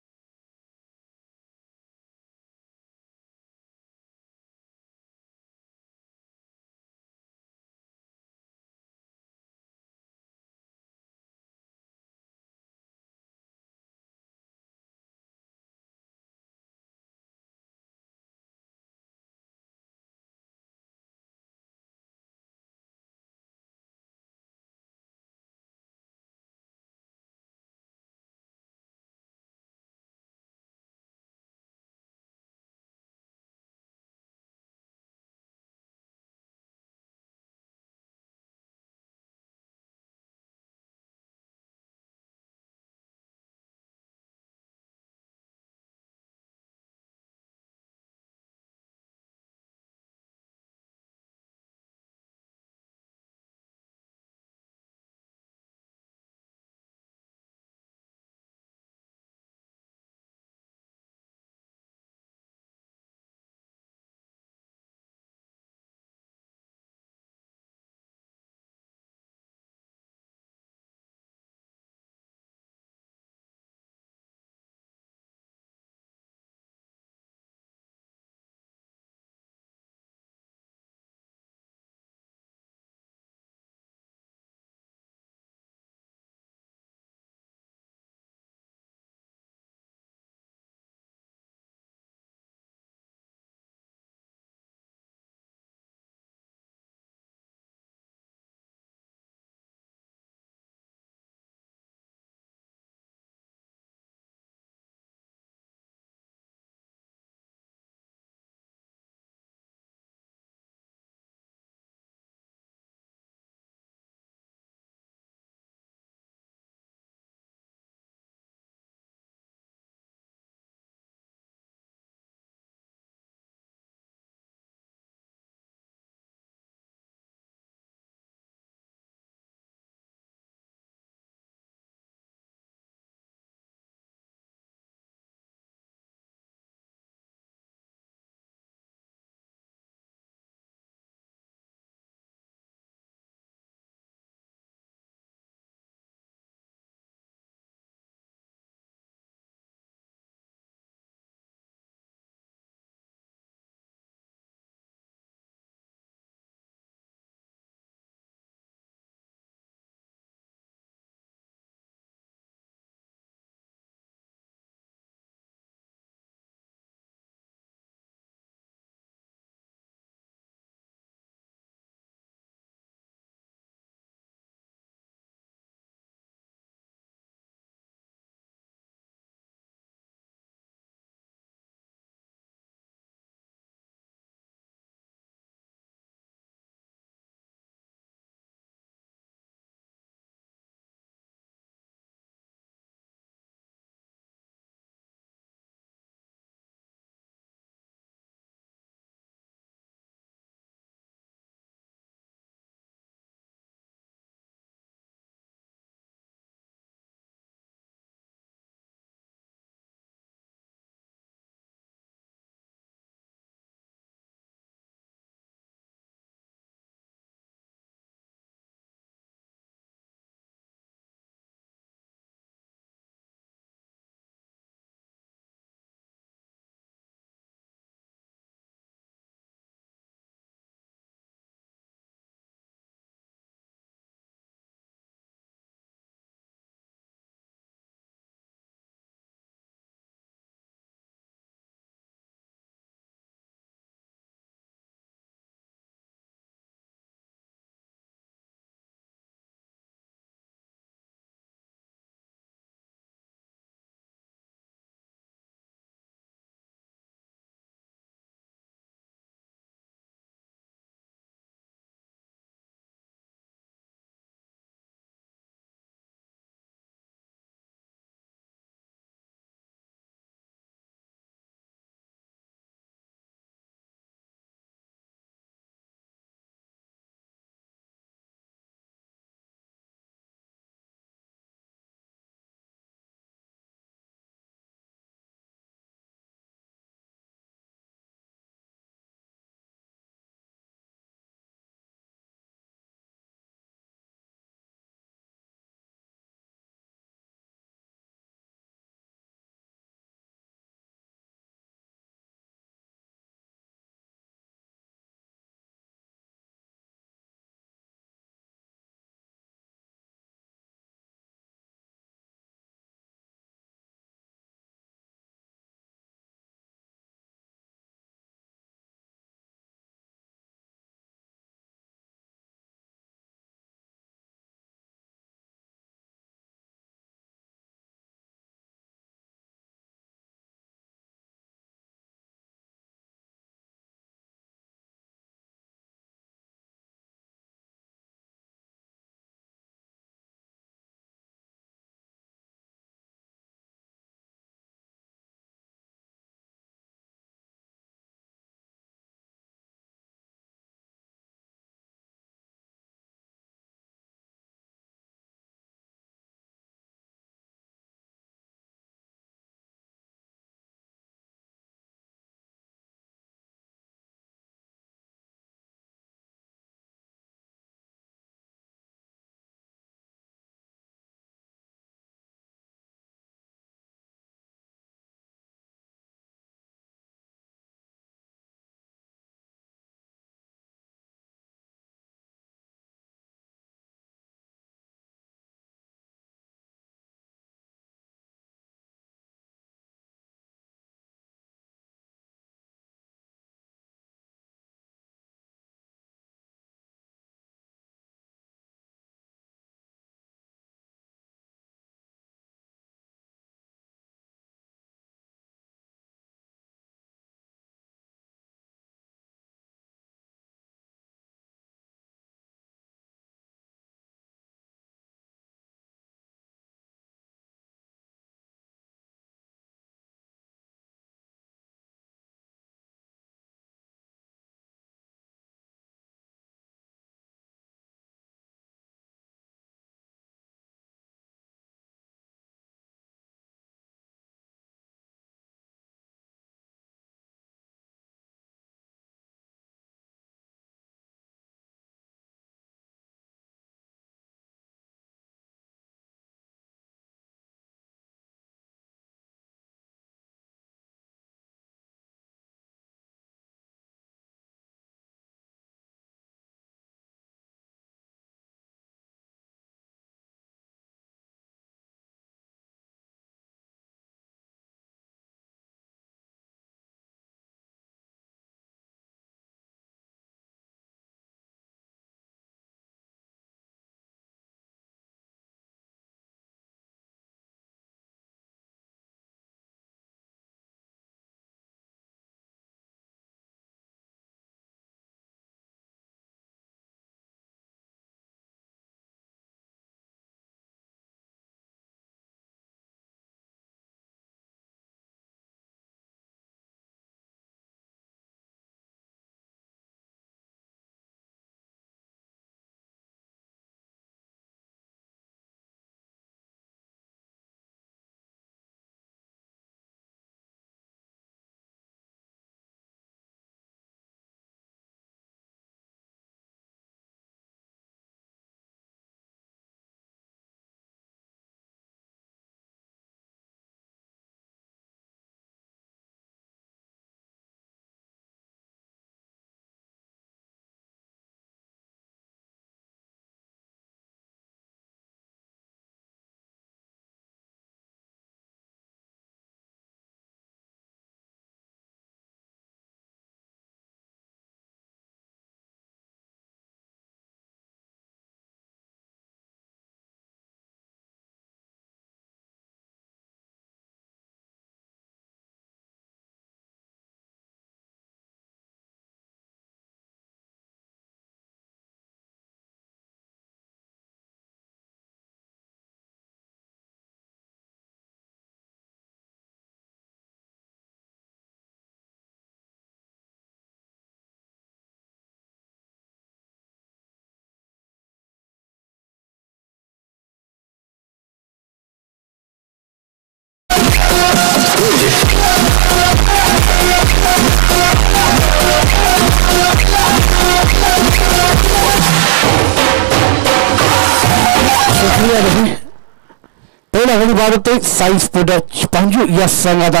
पहला गड़ी बात तो साइज फुट पंजू या संगदा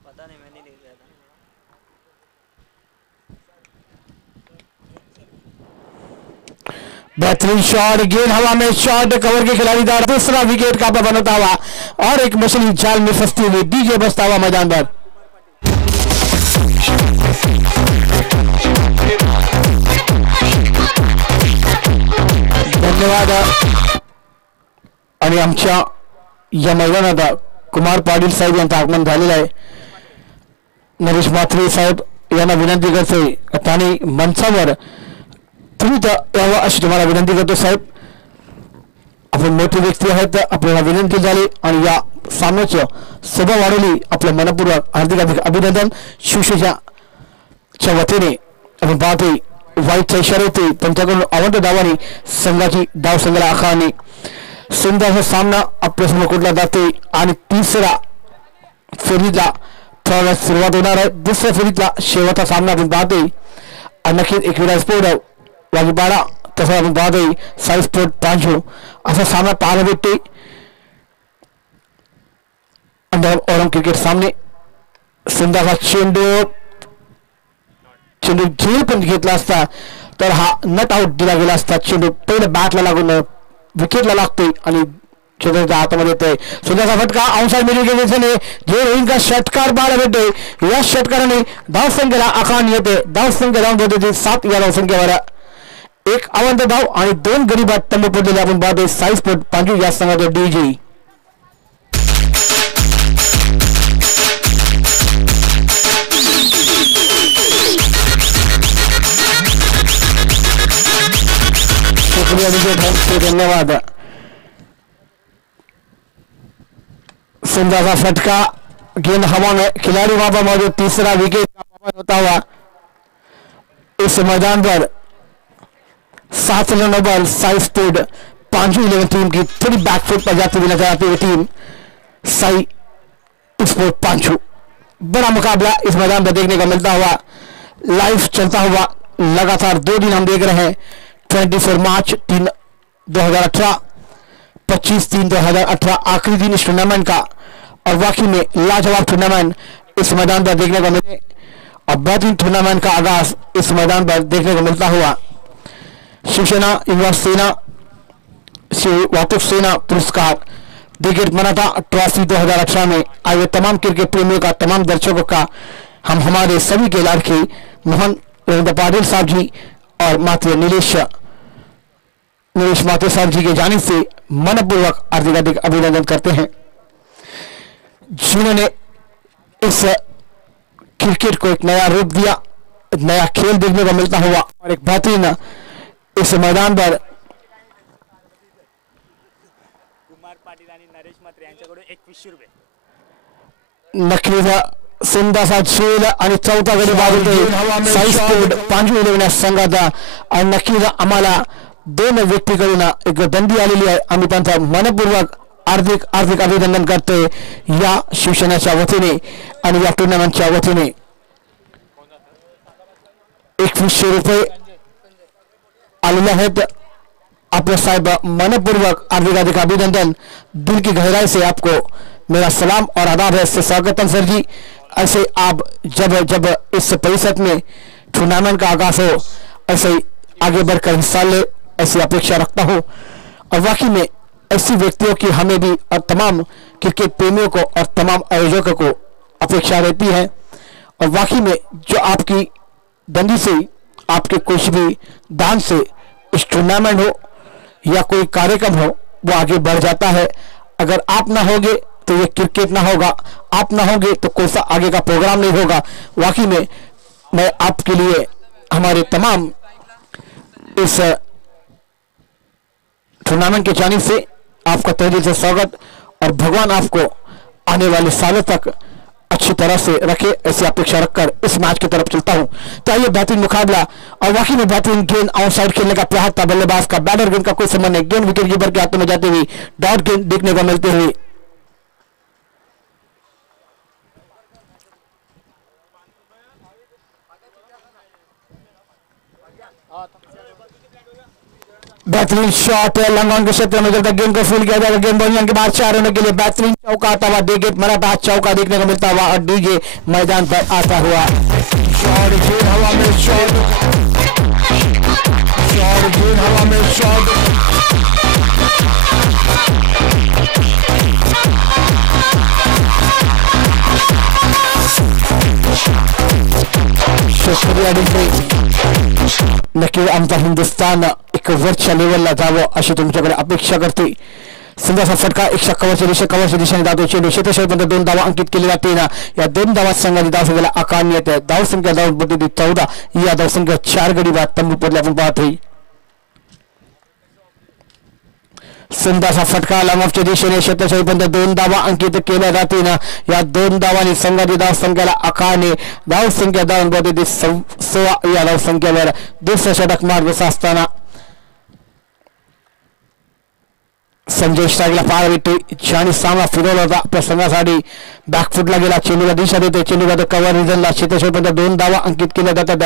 पता नहीं, मैं नहीं देख रहा था। बेहतरीन शॉट, गेंद हवा में, शॉट कवर के खिलाड़ी दार, दूसरा विकेट का प्रबंध होता हुआ और एक मछली जाल में फंसती हुई डीजे बजता हुआ मैदान पर। धन्यवाद आणि आमच्या या मैदानात कुमार पाटील साहेब यांचं आगमन झालेलं आहे. नरेश म्हात्रे साहेब यांना विनंती करते त्यांनी मंचावर तुम्ही तर यावं अशी तुम्हाला विनंती करतो साहेब. आपण मोठी व्यक्ती आहेत, आपल्याला विनंती झाली आणि या सामन्याचं शोभा वाढवली. आपलं मनपूर्वक हार्दिक अभिनंदन. शिवसेनेच्या वतीने आपण पाहतोय वाईटचा इशारा होते पण त्याकडून अवंत धावांनी संघाची धावसंख्येला आखाने सुंदर असा सामना आपल्यासमोर कुठला जातोय आणि तिसरा फेरीला थोडा सुरुवात होणार आहे. दुसऱ्या फेरीतला शेवटचा सामना आपण पाहतोय. नक्कीच एकविरा स्पोर्ट वाकिपाडा तसं आपण पाहतोय साई स्पोर्ट पांचू असा सामना पाहायला भेटते. औरंग क्रिकेट सामने सुंदरचा चेंडू झेल पण घेतला असता तर हा नट आउट दिला गेला असता. चेंडू पहिलं बॅटला लागून विकेटला लागतोय आणि चेंडूच्या हातामध्ये येतोय. सुंदरचा फटका आउटसाइड मिडविकेट दिशेने जे रोहिंग षटकार बाळ भेटतोय. या षटकाराने धावसंख्येला आखाण येते. धावसंख्या धावून होते 7 या धावसंख्येवर एक अवंत धाव आणि 2 गडी बाद तंबू पडलेले आपण पाहतोय साई स्पोर्ट पांजू या संघाचे डीजी. धन्यवाद. सुंदर सा फटका, गेंद हवा में, खिलाड़ी वहां पर मौजूद, तीसरा विकेट का होता हुआ इस मैदान पर 7 रनों पर साई स्पोर्ट पांचवी 11 टीम की थोड़ी बैकफुट पर जाती हुई नजर आती हुई टीम साई स्पोर्ट पांचू. बड़ा मुकाबला इस मैदान पर देखने को मिलता हुआ, लाइव चलता हुआ लगातार 2 दिन हम देख रहे हैं. 24 मार्च 3 2018, 25/3/2018 आखिरी दिन इस टूर्नामेंट का और वाकई में लाजवाब टूर्नामेंट इस मैदान पर देखने को मिले और बेहतरीन टूर्नामेंट का आगाज इस मैदान पर देखने को मिलता हुआ. शिवसेना युवा सेना वाकुफ सेना पुरस्कार ग्रेट मराठा ट्रॉफी 2018 में आए हुए तमाम क्रिकेट प्रेमियों का, तमाम दर्शकों का, हम हमारे सभी के लाडके मोहन पाटिल साहब जी और मात्र नीलेश माथे साहब जी के जानिब से मनपूर्वक हार्दिक अभिनंदन करते हैं जिन्होंने इस क्रिकेट को एक नया रूप दिया, एक नया खेल देखने को मिलता हुआ और एक बेहतरीन इस मैदान पर कुमार पाटील आणि नरेश म्हात्रे यांच्याकडून 2100 रुपये. नक्कीच सुंदरसा झेल आणि चौथा गडी बाद साई स्पोर्ट पांजू 11 संघाचा आणि नक्कीच आम्हाला 2 व्यक्तीकडून एक दंडी आलेली आहे. आम्ही त्यांचा मनपूर्वक हार्दिक अभिनंदन करतोय या शिवसेनेच्या वतीने आणि या टुर्नामेंटच्या वतीने. 2100 रुपये आलेले आहेत. आपले साहब मनपूर्वक हार्दिक अभिनंदन. दिल की गहराई से आपको मेरा सलाम और आदाब है. इससे स्वागतम सर जी. ऐसे आप जब इस परिषद में टूर्नामेंट का आगाज हो ऐसे ही आगे बढ़कर हिस्सा ले, ऐसी अपेक्षा रखता हूँ और वाकई में ऐसी व्यक्तियों की हमें भी और तमाम क्रिकेट प्रेमियों को और तमाम आयोजकों को अपेक्षा रहती है. और वाकई में जो आपकी दंडी से, आपके कुछ भी दान से इस टूर्नामेंट हो या कोई कार्यक्रम हो वो आगे बढ़ जाता है. अगर आप ना होगे तो ये क्रिकेट ना होगा, आप ना होंगे तो कोई सा आगे का प्रोग्राम नहीं होगा. वाकई में मैं आपके लिए हमारे तमाम इस टूर्नामेंट के जानिब से आपका तहे दिल से स्वागत और भगवान आपको आने वाले सालों तक अच्छी तरह से रखे, ऐसी अपेक्षा रखकर इस मैच की तरफ चलता हूं. तो आइए बेहतरीन मुकाबला और वाकई में बेहतरीन गेंद आउटसाइड खेलने का प्रयास था बल्लेबाज का. बैटर गेंद का कोई संबंध नहीं, गेंद विकेट कीपर के हाथों में जाते हुए डॉट गेंद देखने को मिलते हुए. बेहतरीन शॉट है लंगॉन के क्षेत्र में, जब तक गेंद को फील किया जाएगा गेंद बॉलिंग के बाद 4 रनों के लिए बेहतरीन चौका आता हुआ ग्रेट मराठा चौका देखने को मिलता हुआ और डीजे मैदान पर आता हुआ। शॉट गेंद हवा में, शॉट गेंद हवा में, शॉट शुक्रिया नक्की आमचा हिंदुस्थान एक वरच्या लेवलला जावं अशी तुमच्याकडे अपेक्षा करते। संघाचा फटका एक कव्हरच्या दिशेने जातो, चेंडू क्षेत्रक्षेत्रापर्यंत 2 धावा अंकित केले जाते ना। या 2 धावात संघाची धावसंख्येला आकार येत आहे। धावसंख्या धाव 14, या धावसंख्या 4 गडी बाद तंबू पडले आपण पाहतोय। संघाचा फटका लांबच्या दिशेने क्षेत्रक्षेत्रापर्यंत 2 धावा अंकित केल्या जाते ना। या 2 धावांनी संघाची धावसंख्येला आकारने धावसंख्या धावून पडते 16 या धावसंख्येवर दुसरा षटक मार्ग असताना संजय स्ट्राईकला पार येते, ज्याने सामना फिरवला होता आपल्या संघासाठी। बॅकफुटला गेला, चेंडूला दिशा देते, चेंडूला कव्हर रिजनला क्षेत्रक्षेत्रापर्यंत 2 धावा अंकित केल्या जातात।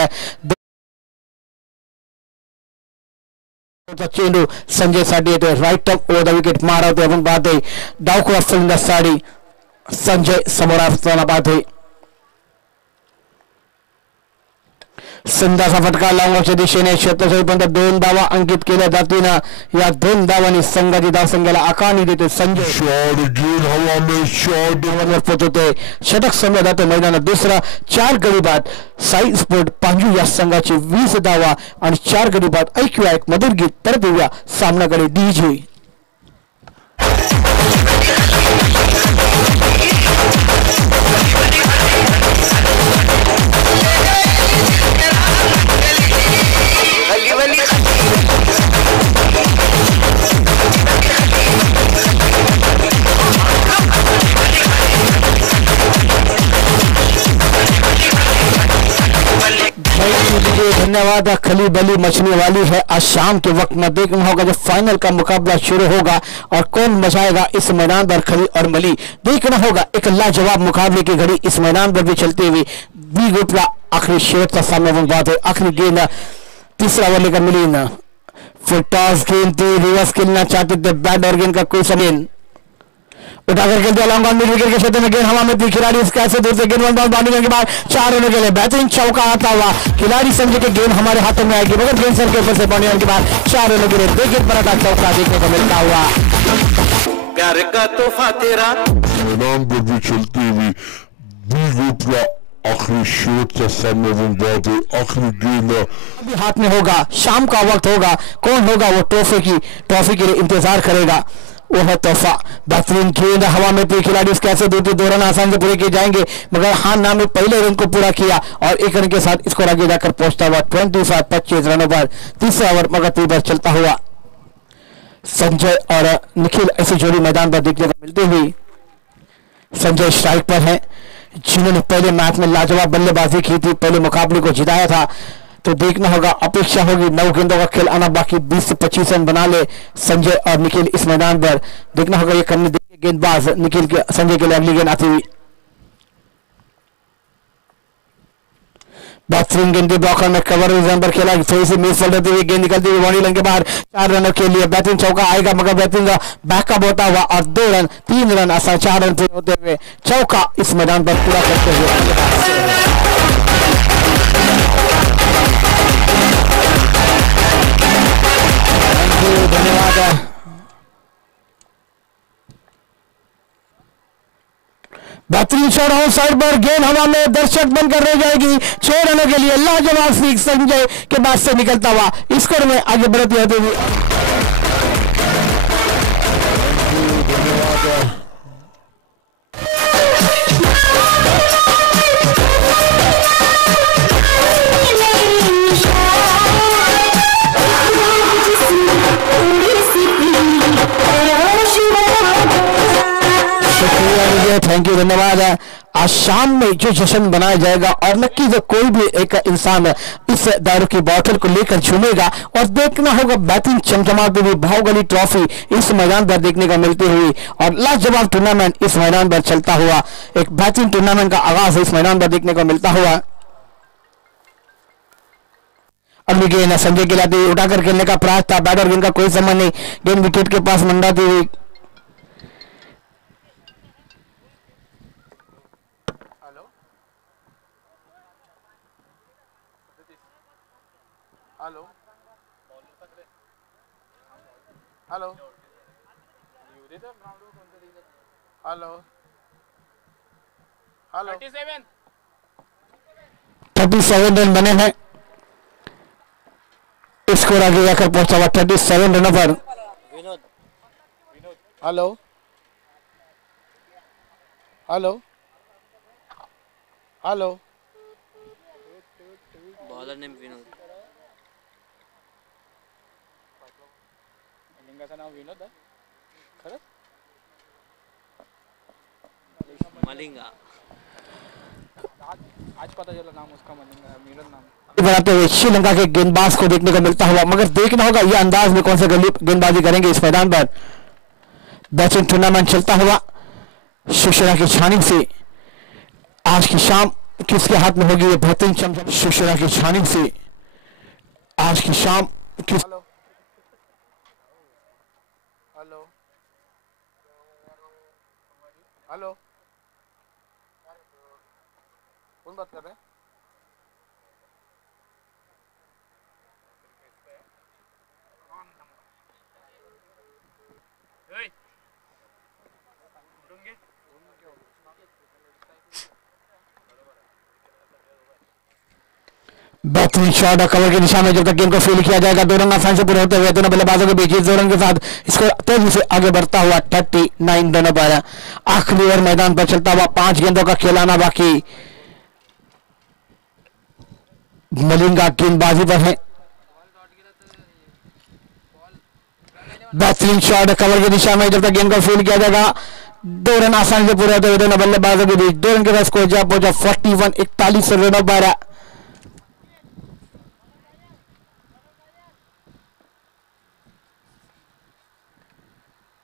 चेंडू संजय साठी येतोय, right turn over the wicket मारवते आपण पाहतोय। डावखुळा फलंदाजसाठी संजय समोर असताना पाहतोय। संघाचा फटका लांबच्या दिशेने क्षेत्रक्षेत्रापर्यंत 2 धावा अंकित केल्या जाते ना। या 2 धावांनी संघाची धावसंख्येला आकारणी देते संजय। शॉट गेंद हवा में, शॉट पोहोचवते, षटक समजा जातो मैदानात दुसरा। 4 गडी बाद साई स्पोर्ट पांजू या संघाची 20 धावा आणि 4 गडी बाद ऐकूया एक मधुर गीत, तर देऊया सामनाकडे डीजे। धन्यवाद। खली बली मचने वाली है आज शाम के वक्त में देखना होगा जब फाइनल का मुकाबला शुरू होगा और कौन मचाएगा इस मैदान पर खली और मली। देखना होगा एक लाजवाब मुकाबले की घड़ी इस मैदान पर भी चलते हुए। बी ग्रुप का आखिरी शेर का सामने बात है, आखिरी गेंद तीसरा ओवर लेकर मिली ना। फिर टॉस गेंद थी, रिवर्स खेलना चाहते थे, बैट और गेंद का कोई समीन उठाकर खेलते लॉन्ग ऑन मिड विकेट के क्षेत्र में गेंद हवा में थी, खिलाड़ी कैसे दूर से गेंद बॉल बांधने के बाद 4 रनों के लिए बेहतरीन चौका आता हुआ। खिलाड़ी समझे कि गेंद हमारे हाथों में आएगी, मगर गेंद सर के ऊपर से बांधने के बाद 4 रनों के लिए ग्रेट मराठा चौका देखने को मिलता हुआ। प्यार का तोहफा तेरा मैदान पर भी चलती हुई आखिरी शॉट का सामने बात है, आखिरी गेंद अभी हाथ में होगा, शाम का वक्त होगा, कौन होगा वो ट्रॉफी के लिए इंतजार करेगा, वो है तोहफा। बेहतरीन गेंद हवा में थी, खिलाड़ी कैसे 2 रन आसान से पूरे किए जाएंगे, मगर हां नाम ने पहले रन को पूरा किया और 1 रन के साथ इसको आगे जाकर पहुंचता हुआ 25 रनों पर तीसरा ओवर मगर 3 पर चलता हुआ। संजय और निखिल ऐसी जोड़ी मैदान पर देखने को मिलती हुई। संजय स्ट्राइक पर है, जिन्होंने पहले मैच में लाजवाब बल्लेबाजी की थी, पहले मुकाबले को जिताया था। तो देखना होगा, अपेक्षा होगी 9 गेंदों का खेल आना बाकी 20 से 25 रन बना ले संजय और निखिल इस मैदान पर। देखना होगा ये करने देंगे गेंदबाज निखिल के संजय के लिए अगली गेंद आती हुई। बेहतरीन गेंद ब्लॉकर में कवर जोन पर खेला, थोड़ी सी मिस होती हुई गेंद निकलती हुई बॉडी लाइन के बाहर 4 रनों के लिए बेहतरीन चौका आएगा, मगर बेहतरीन बैकअप होता हुआ और 2 रन 3 रन आसान 4 रन पूरे होते हुए चौका इस मैदान पर पूरा करते हुए। धन्यवाद। बेहतरीन शॉट ऑन साइड पर, गेंद हवा में, दर्शक बनकर रह जाएगी। 6 रनों के लिए लाजवाब सीख संजय के बाद से निकलता हुआ स्कोर में आगे बढ़ती होते हुए। थैंक यू, धन्यवाद। आज शाम में जो जश्न बनाया जाएगा और नक्की से कोई भी एक इंसान इस दारू की बोतल को लेकर झूमेगा और देखना होगा बेहतरीन चमचमाती हुई बाहुबली ट्रॉफी इस मैदान पर देखने को मिलती हुई और लाजवाब टूर्नामेंट इस मैदान पर चलता हुआ। एक बेहतरीन टूर्नामेंट का आगाज इस मैदान पर देखने को मिलता हुआ। अगली गेंद संजय के लाते उठाकर खेलने का प्रयास था, बैट और गेंद का कोई संबंध नहीं, गेंद विकेट के पास मंडराती हुई। हेलो 37 रन बने हैं, स्कोर आगे जाकर पहुंचा हुआ 37 रनों पर। Hello hello hello bowler name Vinod, लिंगाचं नाव विनोद आहे खरंच? मलिंगा आज पता चला नाम उसका मलिंगा, विनोद नाम। बनाते हुए श्रीलंका के गेंदबाज को देखने को मिलता हुआ, मगर देखना होगा यह अंदाज में कौन से गेंदबाजी करेंगे इस मैदान पर। बैचिंग टूर्नामेंट चलता हुआ शिवसेना की छानी से आज की शाम किसके हाथ में होगी ये बेहतरीन चमचम। शिवसेना की छानी से आज की शाम किस हेलो हेलो हेलो कौन बात कर रहे हैं? बेहतरीन शॉट और कवर की दिशा में जब तक गेंद को फील किया जाएगा, दो रन आसानी से पूरे होते हुए दोनों बल्लेबाजों के बीच इस 2 रन के साथ स्कोर तेजी से आगे बढ़ता हुआ 39 रनों पर। आखिरी ओवर मैदान पर चलता हुआ 5 गेंदों का खेलाना बाकी। मलिंगा गेंदबाजी पर है, बेहतरीन शॉट कवर की दिशा में जब तक गेंद को फील किया जाएगा, 2 रन आसानी से पूरे होते हुए दोनों बल्लेबाजों के बीच 2 रन के साथ स्कोर जा पहुंचा 41 रनों पर।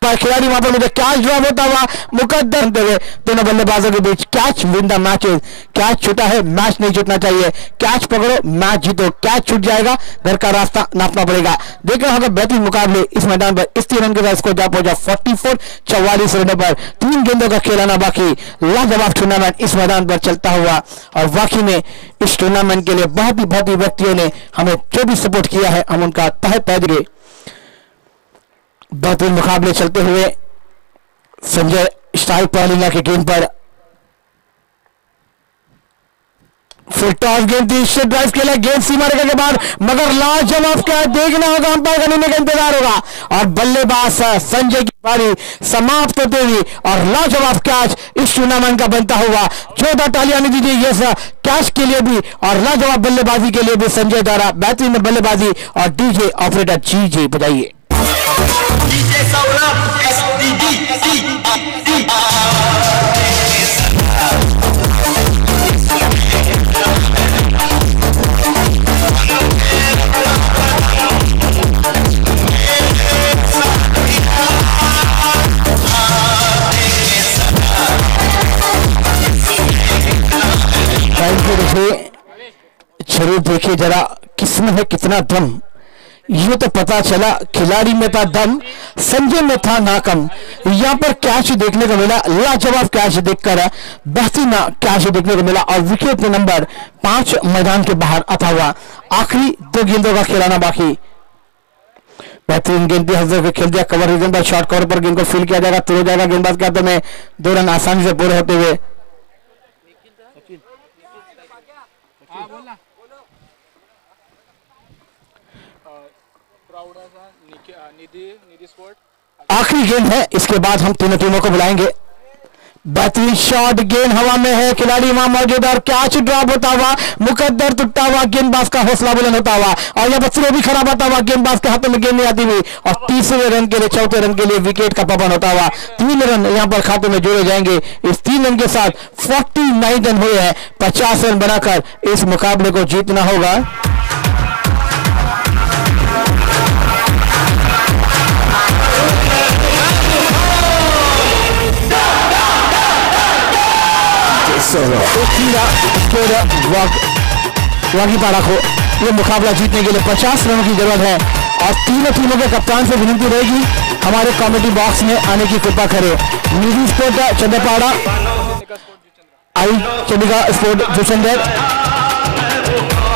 खिलाड़ी वहां पर मुझे कैच ड्रॉप होता हुआ मुकद्दर होते हुए दोनों बल्लेबाजों के बीच catch win the matches. Catch छूटा है, मैच नहीं छूटना चाहिए, कैच पकड़ो मैच जीतो, कैच छूट जाएगा घर का रास्ता नापना पड़ेगा। देखना होगा बेहतरीन मुकाबले इस मैदान पर। इस 3 रन के साथ स्कोर जा पहुंचा 44 रनों पर। 3 गेंदों का खेलाना बाकी। लाजवाब टूर्नामेंट इस मैदान पर चलता हुआ और वाकई में इस टूर्नामेंट के लिए बहुत ही व्यक्तियों ने हमें जो भी सपोर्ट किया है हम उनका तहे तहे बेहतरीन मुकाबले चलते हुए संजय स्ट्राइक पहलिंगा के गेंद पर फुल टॉस गेंद थी, ड्राइव के लिए गेंद सीमा रेखा के बाद, मगर लाजवाब क्या देखना होगा, अंपायर का निर्णय का इंतजार होगा और बल्लेबाज संजय की पारी समाप्त होते हुए और लाजवाब कैच इस टूर्नामेंट का बनता हुआ। 14 तालियां दीजिए ये कैच के लिए भी और लाजवाब बल्लेबाजी के लिए भी संजय द्वारा बेहतरीन बल्लेबाजी। और डीजे ऑपरेटर जी बजाइए। जरूर देखिए जरा किसमें है कितना दम। ये तो पता चला खिलाड़ी में था दम, संजय में था नाकम। यहाँ पर कैच देखने को मिला, लाजवाब कैच देखकर बेहतरीन कैच देखने को मिला और विकेट नंबर 5 मैदान के बाहर आता हुआ। आखिरी 2 गेंदों का खिलाना बाकी। बेहतरीन गेंद हजर खेल दिया, कवर रीजन पर शॉर्ट कवर पर गेंद को फील किया जाएगा, तुरंत जाएगा गेंदबाज के हाथों में। 2 रन आसानी से पूरे होते हुए आखिरी गेंद है, इसके बाद हम तीनों टीमों को बुलाएंगे। बेहतरीन शॉट, गेंद हवा में है, खिलाड़ी वहां मौजूद और कैच ड्रॉप होता हुआ, मुकद्दर टूटता हुआ, गेंदबाज का हौसला बुलंद होता हुआ और यह बच्चे भी खराब होता हुआ, गेंदबाज के हाथों में गेंद नहीं आती हुई और तीसरे रन के लिए 4थे रन के लिए विकेट का पवन होता हुआ। 3 रन यहां पर खाते में जोड़े जाएंगे। इस 3 रन के साथ 49 रन हुए हैं। 50 रन बनाकर इस मुकाबले को जीतना होगा। वाकीपाड़ा को ये मुकाबला जीतने के लिए 50 रनों की जरूरत है और तीनों टीमों के कप्तान से विनती रहेगी हमारे कॉमेडी बॉक्स में आने की कृपा करें। निजी स्पोर्ट चंद्रपाड़ा, आई चंडिका स्पोर्ट जुचंदर,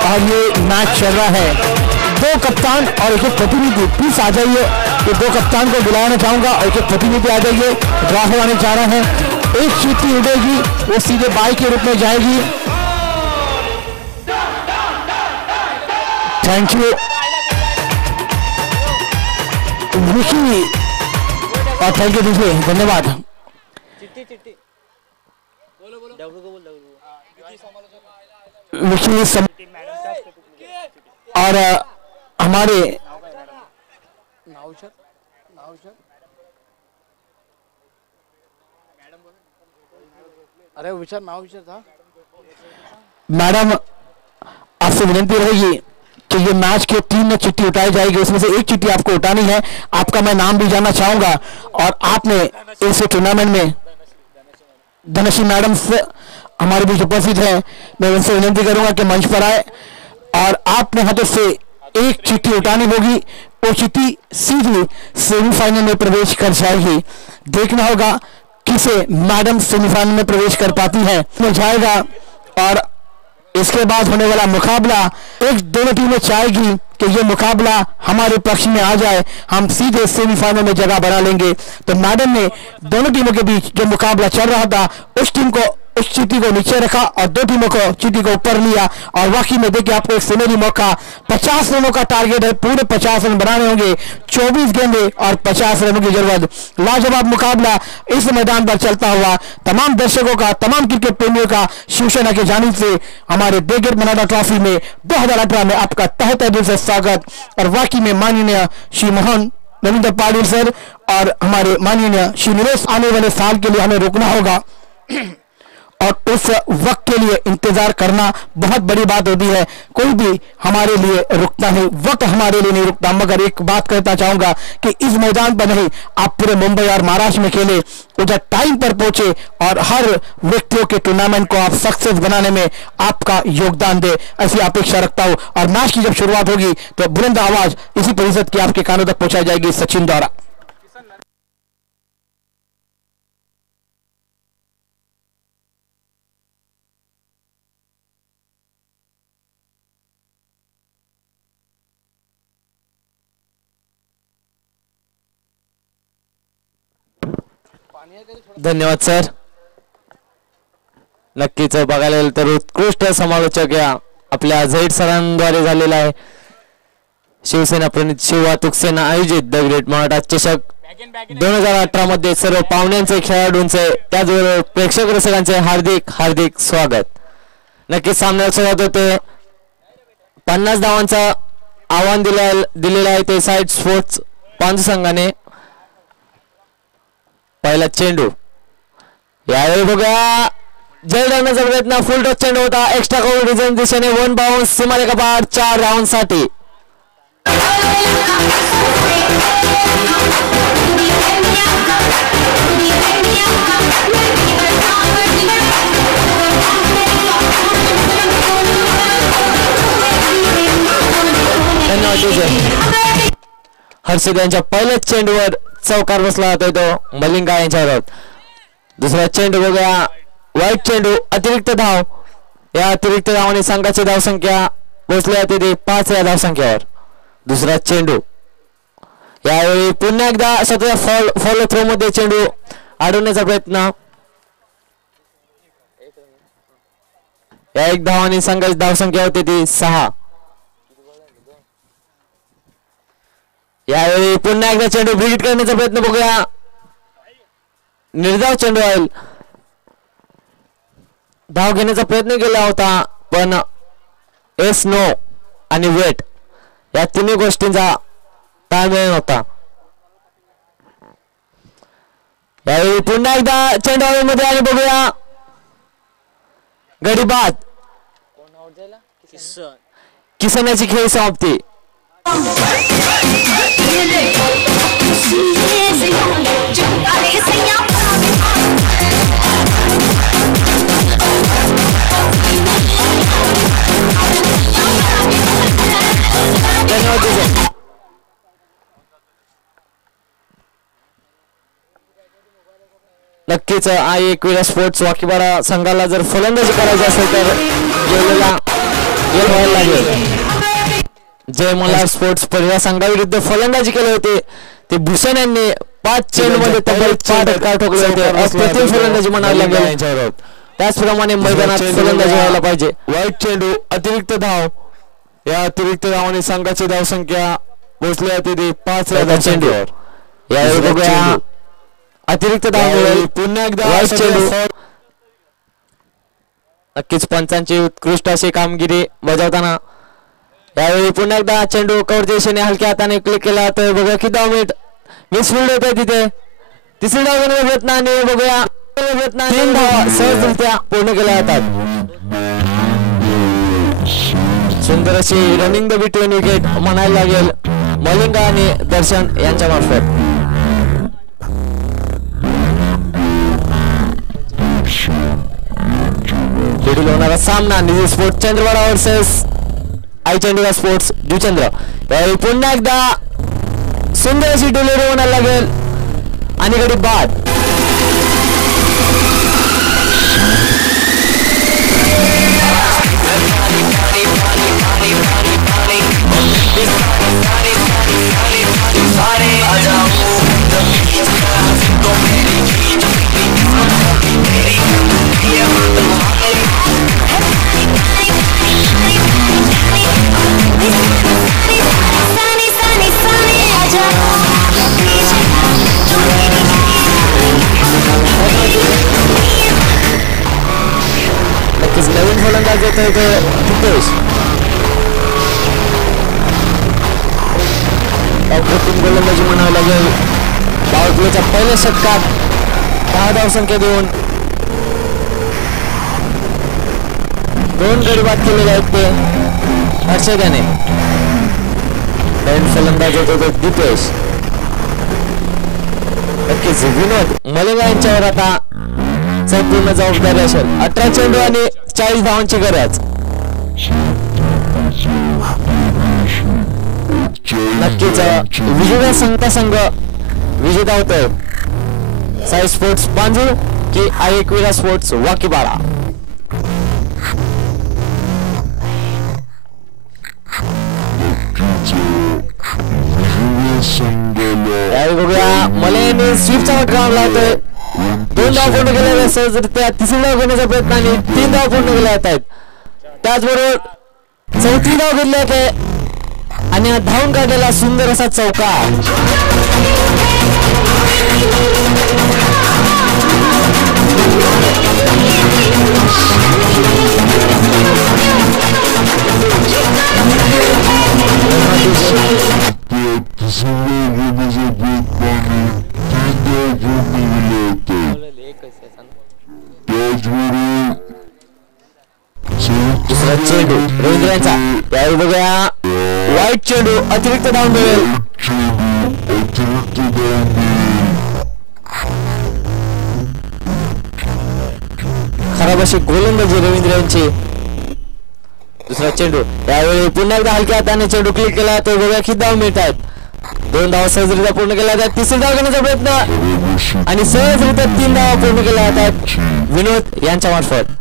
और ये मैच चल रहा है। दो कप्तान और एक प्रतिनिधि प्लीज आ जाइए। ये दो कप्तान को बुलाना चाहूंगा और एक प्रतिनिधि आ जाइए। ड्रॉ होने जा रहे हैं। एक चीटी उड़ेगी, वो सीधे बाई के रूप में जाएगी। थैंक यू विकी और थैंक यू दीजिए, धन्यवाद। विकी और हमारे अरे विचार नाव विचार था मैडम, आपसे विनती रहेगी कि ये मैच के 3 में चिट्ठी उठाई जाएगी, उसमें से एक चिट्ठी आपको उठानी है। आपका मैं नाम भी जानना चाहूंगा और आपने इस टूर्नामेंट में धनश्री मैडम से हमारे बीच उपस्थित है, मैं उनसे विनती करूंगा कि मंच पर आए और आपने हाथों से एक चिट्ठी उठानी होगी। वो चिट्ठी सीधी सेमीफाइनल में प्रवेश कर जाएगी। देखना होगा किसे मैडम सेमीफाइनल में प्रवेश कर पाती है, में जाएगा और इसके बाद होने वाला मुकाबला एक दोनों टीमें चाहेगी कि ये मुकाबला हमारे पक्ष में आ जाए, हम सीधे सेमीफाइनल में जगह बना लेंगे। तो मैडम ने दोनों टीमों के बीच जो मुकाबला चल रहा था उस टीम को, उस चीटी को नीचे रखा और दो टीमों को चीटी को ऊपर लिया। और वाकई में देखिए आपको एक सुनहरी मौका, 50 रनों का टारगेट है, पूरे 50 रन बनाने होंगे, 24 गेंदे और 50 रनों की जरूरत। लाजवाब मुकाबला इस मैदान पर चलता हुआ तमाम दर्शकों का, तमाम क्रिकेट प्रेमियों का शिवसेना की जानिब से हमारे ग्रेट मराठा ट्रॉफी में 2018 में आपका तहे तहे दिल से स्वागत। और वाकई में माननीय श्री मोहन रविंद्र पाटिल सर और हमारे माननीय श्री निवेश आने वाले साल के लिए हमें रोकना होगा और उस वक्त के लिए इंतजार करना बहुत बड़ी बात होती है। कोई भी हमारे लिए रुकता नहीं, वक्त हमारे लिए नहीं रुकता। मगर एक बात कहना चाहूंगा कि इस मैदान पर नहीं, आप पूरे मुंबई और महाराष्ट्र में खेले, उधर टाइम पर पहुंचे और हर व्यक्तियों के टूर्नामेंट को आप सक्सेस बनाने में आपका योगदान दे, ऐसी अपेक्षा रखता हूं। और मैच की जब शुरुआत होगी तो बुलंद आवाज इसी प्रतिशत की आपके कानों तक पहुंचाई जाएगी सचिन द्वारा। धन्यवाद सर। नक्कीच बघायला गेलं तर उत्कृष्ट समालोचक या आपल्या झैड सरांद्वारे झालेला आहे। शिवसेना प्रणित शिव वाहतूक सेना आयोजित द ग्रेट मराठा चषक 2018 मध्ये सर्व पाहुण्यांचे, खेळाडूंचे, त्याचबरोबर प्रेक्षक रसिकांचे हार्दिक हार्दिक स्वागत। नक्कीच सामन्याला सुरुवात होते। 50 धावांचा आव्हान दिलेला आहे ते साइड स्पोर्ट्स पांजू संघाने। पहिला चेंडू यावेळी बघा, जय डावण्याचा प्रयत्न, फुल टॉस चेंडू होता, एक्स्ट्रा कव्हर रिझन दिशेने 1 बाउन्स, सीमारेखा पार 4 राऊंड साठी। धन्यवाद। हर्षद यांच्या पहिल्याच चेंडूवर चौकार बसला जातोय तो मलिंगा यांच्यावर। दुसरा चेंडू बघूया, वाईट चेंडू, अतिरिक्त धाव। या अतिरिक्त धावाने संघाची धावसंख्या पोहोचली जाते ती 5 या धावसंख्येवर। दुसरा चेंडू यावेळी पुन्हा एकदा स्वतःच्या फॉलो थ्रो मध्ये चेंडू अडवण्याचा प्रयत्न। या एक धावाने संघाची धावसंख्या होते ती 6। यावेळी पुन्हा एकदा चेंडू ब्रिगेड करण्याचा प्रयत्न बघूया, निर्धाव चेंडू आहे। धाव घेण्याचा प्रयत्न केला होता पण एस नो आणि वेट या तिन्ही गोष्टींचा ताळमेळ नव्हता। यावेळी पुन्हा एकदा चेंडू हवेमध्ये आणि बघूया गडी बाद। किसनाची खेळ समाप्ती। नक्कीच आई एकविरा स्पोर्ट्स वाकीपाडा संघाला जर फलंदाजी करायची असेल तर गेलेला व्हायला लागेल. जय मल्हार स्पोर्ट्स परिवार संघाविरुद्ध फलंदाजी केले होते ते भूषण यांनी 5 चेंडूमध्ये तब्बल 5 षटकार ठोकले होते. अप्रतिम फलंदाजी म्हणावी लागेल. त्याचप्रमाणे मैदानात फलंदाजी व्हायला पाहिजे. वाईट चेंडू अतिरिक्त धाव. या अतिरिक्त धावाने संघाची धावसंख्या पोहोचली होती 5 चेंडूवर. यावेळी बघूया अतिरिक्त धाव मिळेल. पुन्हा एकदा वाईट चेंडू. नक्कीच पंचांची उत्कृष्ट अशी कामगिरी बजावताना यावेळी पुन्हा एकदा चेंडू कव्हरच्या दिशेने हलक्या हाताने क्लिक केला तर बघूया किती धाव मिसफील्ड होत आहे तिथे. तिसरी धाव घेण्याचा प्रयत्न आणि बघूया 3 धावा सहजरित्या पूर्ण केल्या जातात. सुंदर अशी रनिंग द बिटवीन विकेट म्हणायला लागेल मलिंगा आणि दर्शन यांच्या मार्फत. पुढील होणारा सामना Nidhi sports Chandrawada versus Aai Chandika sports Juchandra. यावेळी पुन्हा एकदा सुंदर अशी डिलिव्हरी म्हणायला लागेल आणि गडी बाद. नक्कीच नवीन फलंदाज येतोय तो हितेश. अप्रतिम गोलंदाजी म्हणावं लागेल. पॉवरप्लेच्या पहिल्या षटकात 10 धावसंख्या देऊन 2 गडी बाद केलेले आहेत ते हर्षद याने. नवीन फलंदाज येतो तो दिपेश. नक्कीच विनोद मलिंगा यांच्यावर आता संपूर्ण जबाबदारी असेल. 18 चेंडू आणि 40 धावांची गरज. नक्कीच विजेता संघ विजेता होतोय साई स्पोर्ट्स पांजू की आई एकविरा स्पोर्ट्स वाकीपाडा. यावेळी बघूया मलयाने स्वीपचा फटका आणला होतोय. 2 धाव पूर्ण केल्या सहजरित्या. तिसरी धाव घेण्याचा प्रयत्न आणि 3 धाव पूर्ण केल्या जात आहेत. त्याचबरोबर 4थी धाव घेतली होते आणि धावून काढलेला सुंदर असा चौकार. दुसरा चेंडू रवींद्रांचा. यावेळी बघूया वाईट चेंडू अतिरिक्त धाव मिळेल. खराब अशी गोलंदाजी रवींद्र यांची. दुसरा चेंडू यावेळी पुन्हा एकदा हलक्या हाताने चेंडू क्लिक केला तो बघूया किती धाव मिळत आहेत. 2 धावा सहजरित्या पूर्ण केल्या जातात. तिसरी धाव घेण्याचा प्रयत्न आणि सहजरित्या 3 धावा पूर्ण केल्या जातात विनोद यांच्या मार्फत.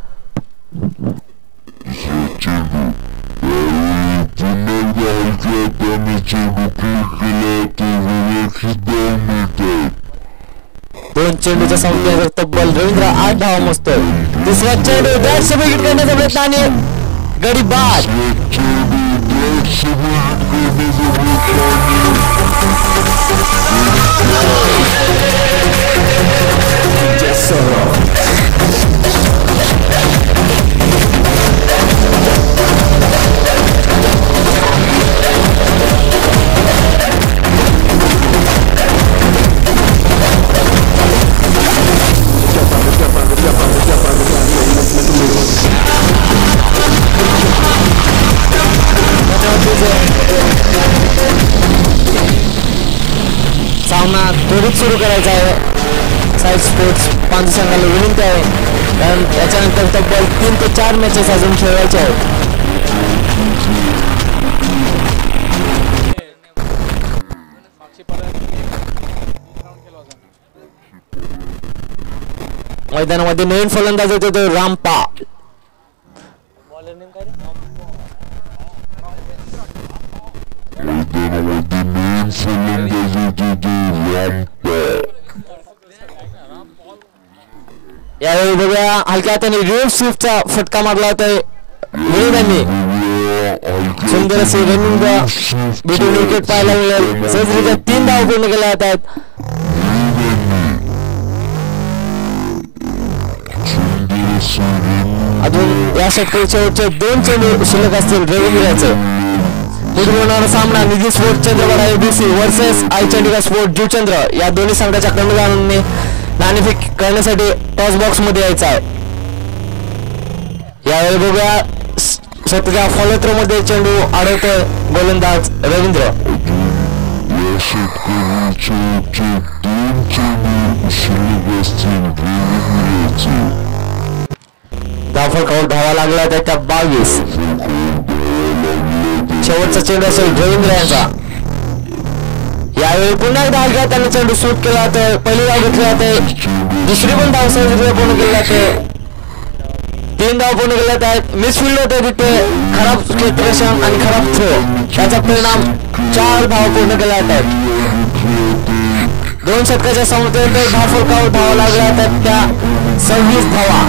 दोन चेंडूच्या संख्येवर तब्बल रवींद्र 8 धावा मोजतोय. तिसरा चेंडू बॅटचे विकेट करण्याचा प्रयत्न आणि गडी बाद. सामना त्वरित सुरू करायचा आहे. साई स्पोर्ट्स पांजू संघाला विनंती आहे कारण त्याच्यानंतर तब्बल 3 ते 4 मॅचेस अजून खेळवायचे आहेत. मैदानामध्ये नवीन फलंदाज होते तो रामपाल. यावेळी बघूया हलक्या हाताने रिव्हर्स स्विफ्टचा फटका मारला होता विनोदांनी. सुंदर असे रनिंग बिटवीन विकेट पाहायला मिळेल. सहजरित्या 3 धावा पूर्ण केल्या जातात. अजून या षटकाचे शेवटचे 2 चेंडू शिल्लक असतील रविंद्राचे. पुढील होणारा सामना Nidhi sport Chandrawada ABC versus Aai Chandika sport Juchandra या दोन्ही संघाच्या कर्णधारांनी नाणेफेक करण्यासाठी टॉस बॉक्स मध्ये यायचा आहे. यावेळी बघूया स्वतःच्या फॉलोथ्रो मध्ये चेंडू अडवतोय गोलंदाज रवींद्र. धावफलकावर धावा लागला त्याच्या 22. शेवटचा चेंडू असेल रवींद्र यांचा. यावेळी पुन्हा एकदा हलक्या त्याने चेंडू शूट केला तर पहिली धाव घेतली जाते. दुसरी पण धाव सहजरित्या पूर्ण केली जाते. 3 धाव पूर्ण केल्या आहेत. मिसफिल्ड होते तिथे खराब क्षेत्ररक्षण आणि खराब थ्रो त्याचा परिणाम 4 धाव पूर्ण केल्या जातात. 2 षटकाच्या समतेनंतर धावफलकावर धावा लागल्या जातात त्या 26 धावा.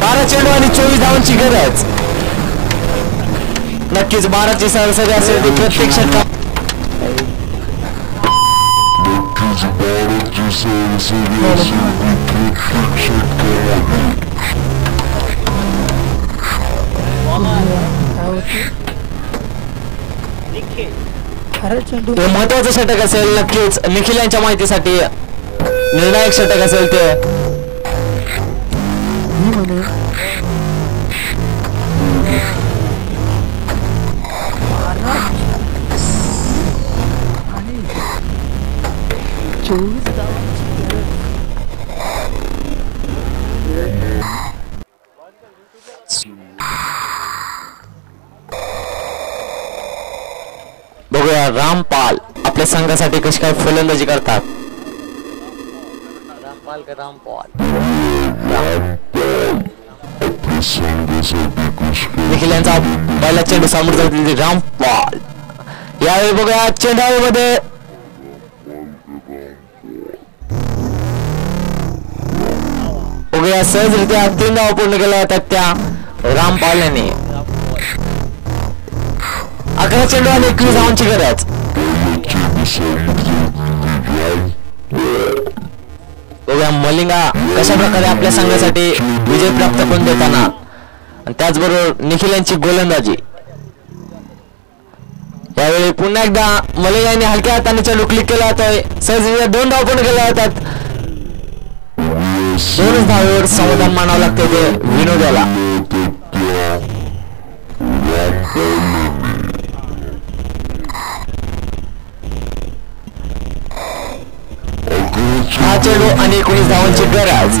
बारा चेंडू आणि 24 धावांची गरज. नक्कीच 12ची सरासरी असेल ती प्रत्येक षटकात. महत्वाचं षटक असेल नक्कीच निखिल यांच्या माहितीसाठी. निर्णायक षटक असेल ते. बघूया रामपाल आपल्या संघासाठी कशी काय फलंदाजी करतात. रामपाल का रामपाल निखिल यांचा पहिला चेंडू समोर जातो रामपाल. यावेळी बघूया चेंडाळीमध्ये बघूया सहजरित्या 3 धावा पूर्ण केल्या जातात त्या रामपाल यांनी. 11 चेंडू आणि 21 धावांची गरज. बघूया मलिंगा कशा प्रकारे आपल्या संघासाठी विजय प्राप्त करून देताना आणि त्याचबरोबर निखिल यांची गोलंदाजी. यावेळी पुन्हा एकदा मलिंगा यांनी हलक्या हाताने चेंडू क्लिक केला जातोय. सहजरित्या 2 धावा पूर्ण केल्या जातात. 2 धावेवर समाधान मानावं लागते ते विनोदाला. हा चेंडू आणि 19 धावांची गरज.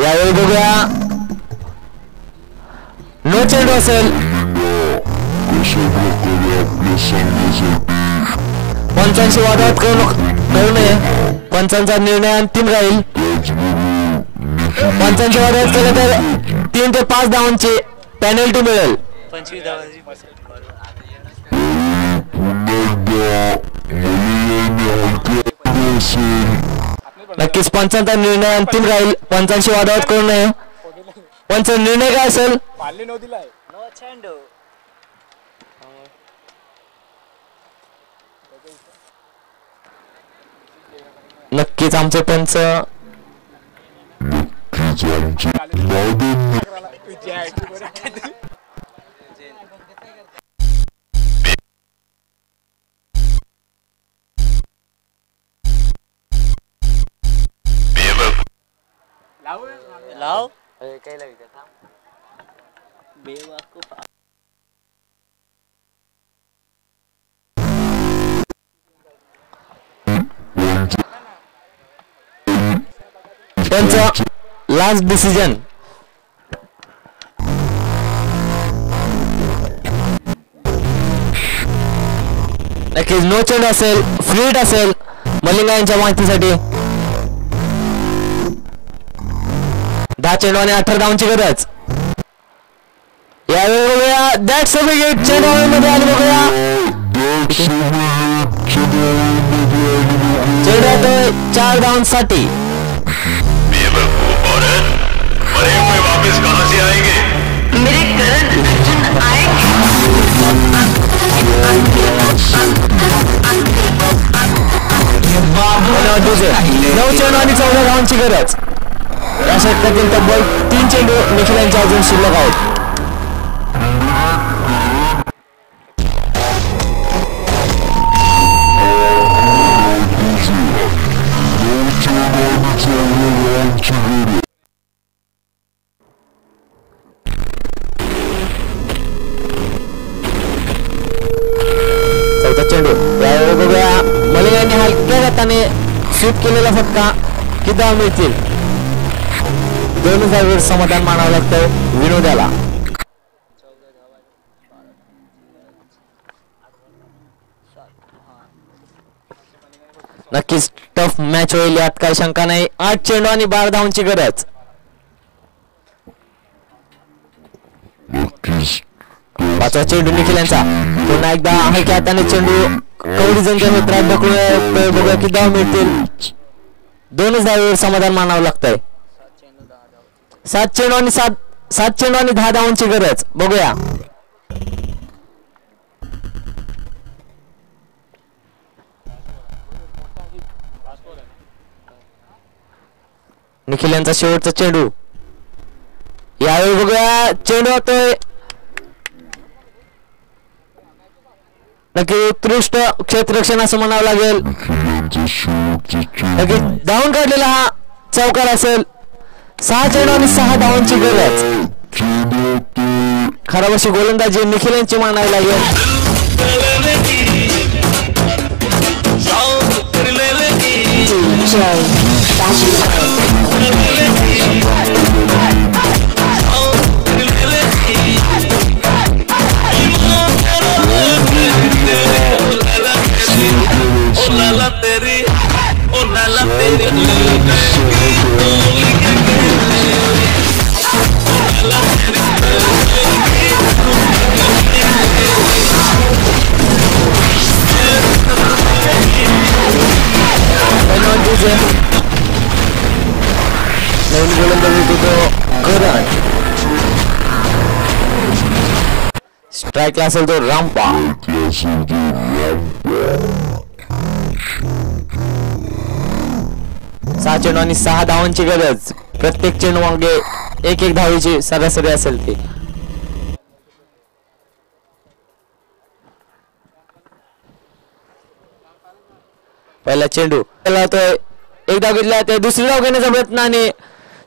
यावेळी बघूया नो चेंडू असेल. पंचांशी वादावाद करू नये. पंचांचा निर्णय अंतिम राहील. पंचांशी वादावाद केलं तर 3 ते 5 धावांची पेनल्टी मिळेल. 25 धावांची नक्कीच पंचांचा निर्णय अंतिम राहील. पंचांशी वादावाद करू नये. पंच निर्णय काय असेल. नक्कीच आमचे पंच लाव काय लागेल बेवकूफ त्यांचा लास्ट डिसिजन नक्कीच नो चेंडू असेल, फ्रीड असेल मलिंगा यांच्या माहितीसाठी. 10 चेंडू आणि 18 धावांची गरज. यावेळी बघूया दॅट्स अ विकेट. चेंडू मध्ये आली बघूया. चेंडू येतोय 4 धावांसाठी. वापस कहां से आएंगे? मेरे करण आएंगे. 9 चेंडू आणि 14 धावांची गरज. या षटकातील तब्बल 3 चेंडू निखिल यांच्या अजून शिल्लक आहेत. चौथा चेंडू. यावेळी बघूया मलिंगाने हलक्या गताने स्वीप केलेला फटका किती धावा मिळतील. 2000 समाधान मानावं लागतं विनोद्याला. नक्कीच टफ मॅच होईल यात काही शंका नाही. 8 चेंडू आणि 12 धावांची गरज. पाचवा चेंडू निखिल यांचा. पुन्हा एकदा हलक्या हाताने चेंडू कवडी जंच्या मित्रात ढकलून बघूया किती धावा मिळतील. 2000 समाधान मानावं लागतंय. 7 चेंडू आणि 10 धावांची गरज. बघूया निखिल यांचा शेवटचा चेंडू. यावेळी बघूया चेंडू होतोय नक्की उत्कृष्ट क्षेत्ररक्षण असं म्हणावं लागेल. नक्की धावून काढलेला हा चौकार असेल. 6 चेंडू आणि 6 धावांची गरज. खराब अशी गोलंदाजी निखिल यांची मानावी लागेल. नवीन गोलंदाजी करण. स्ट्राईकला असेल तो रामपा. 6 चेंडू आणि 6 धावांची गरज. प्रत्येक चेंडू मागे 1 धावेची सरासरी असेल ती. पहिला चेंडू एक धाव घेतला ते दुसरी धाव घेण्याचा प्रयत्न आणि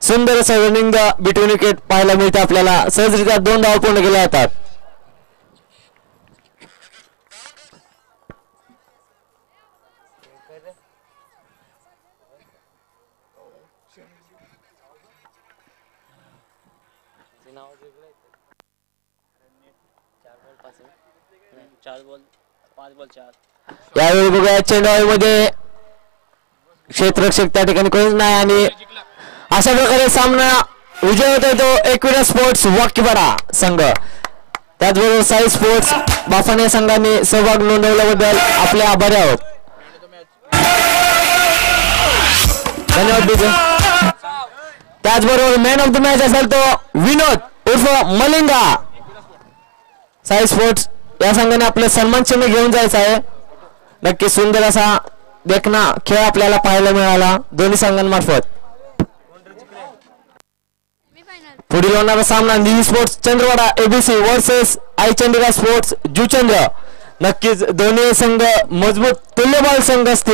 सुंदर असं रनिंग बिटवीन विकेट पाहायला मिळते आपल्याला. सहजरित्या 2 धावा पूर्ण केल्या जातात. यावेळी बघा चेंडूमध्ये क्षेत्ररक्षक त्या ठिकाणी कोणीच नाही आणि अशा प्रकारे सामना विजय होतोय तो एkwira स्पोर्ट्स वाकिपाडा संघ. त्याचबरोबर साई स्पोर्ट्स बाफाने संघाने सहभाग नोंदवल्याबद्दल आपले आभारी आहोत. धन्यवाद विजय. त्याचबरोबर मॅन ऑफ द मॅच असेल तो विनोद उर्फ मलिंगा. साई स्पोर्ट्स या संघाने आपले सन्मान चिन्ह घेऊन जायचं आहे. नक्की सुंदर असा देखना खेळ आपल्याला पाहायला मिळाला दोन्ही संघांमार्फत. पुढील होणारा सामना new sports Chandrawada ABC versus Aai Chandika sports Juchandra. नक्कीच दोन्ही संघ मजबूत तुल्यबळ संघ असतील.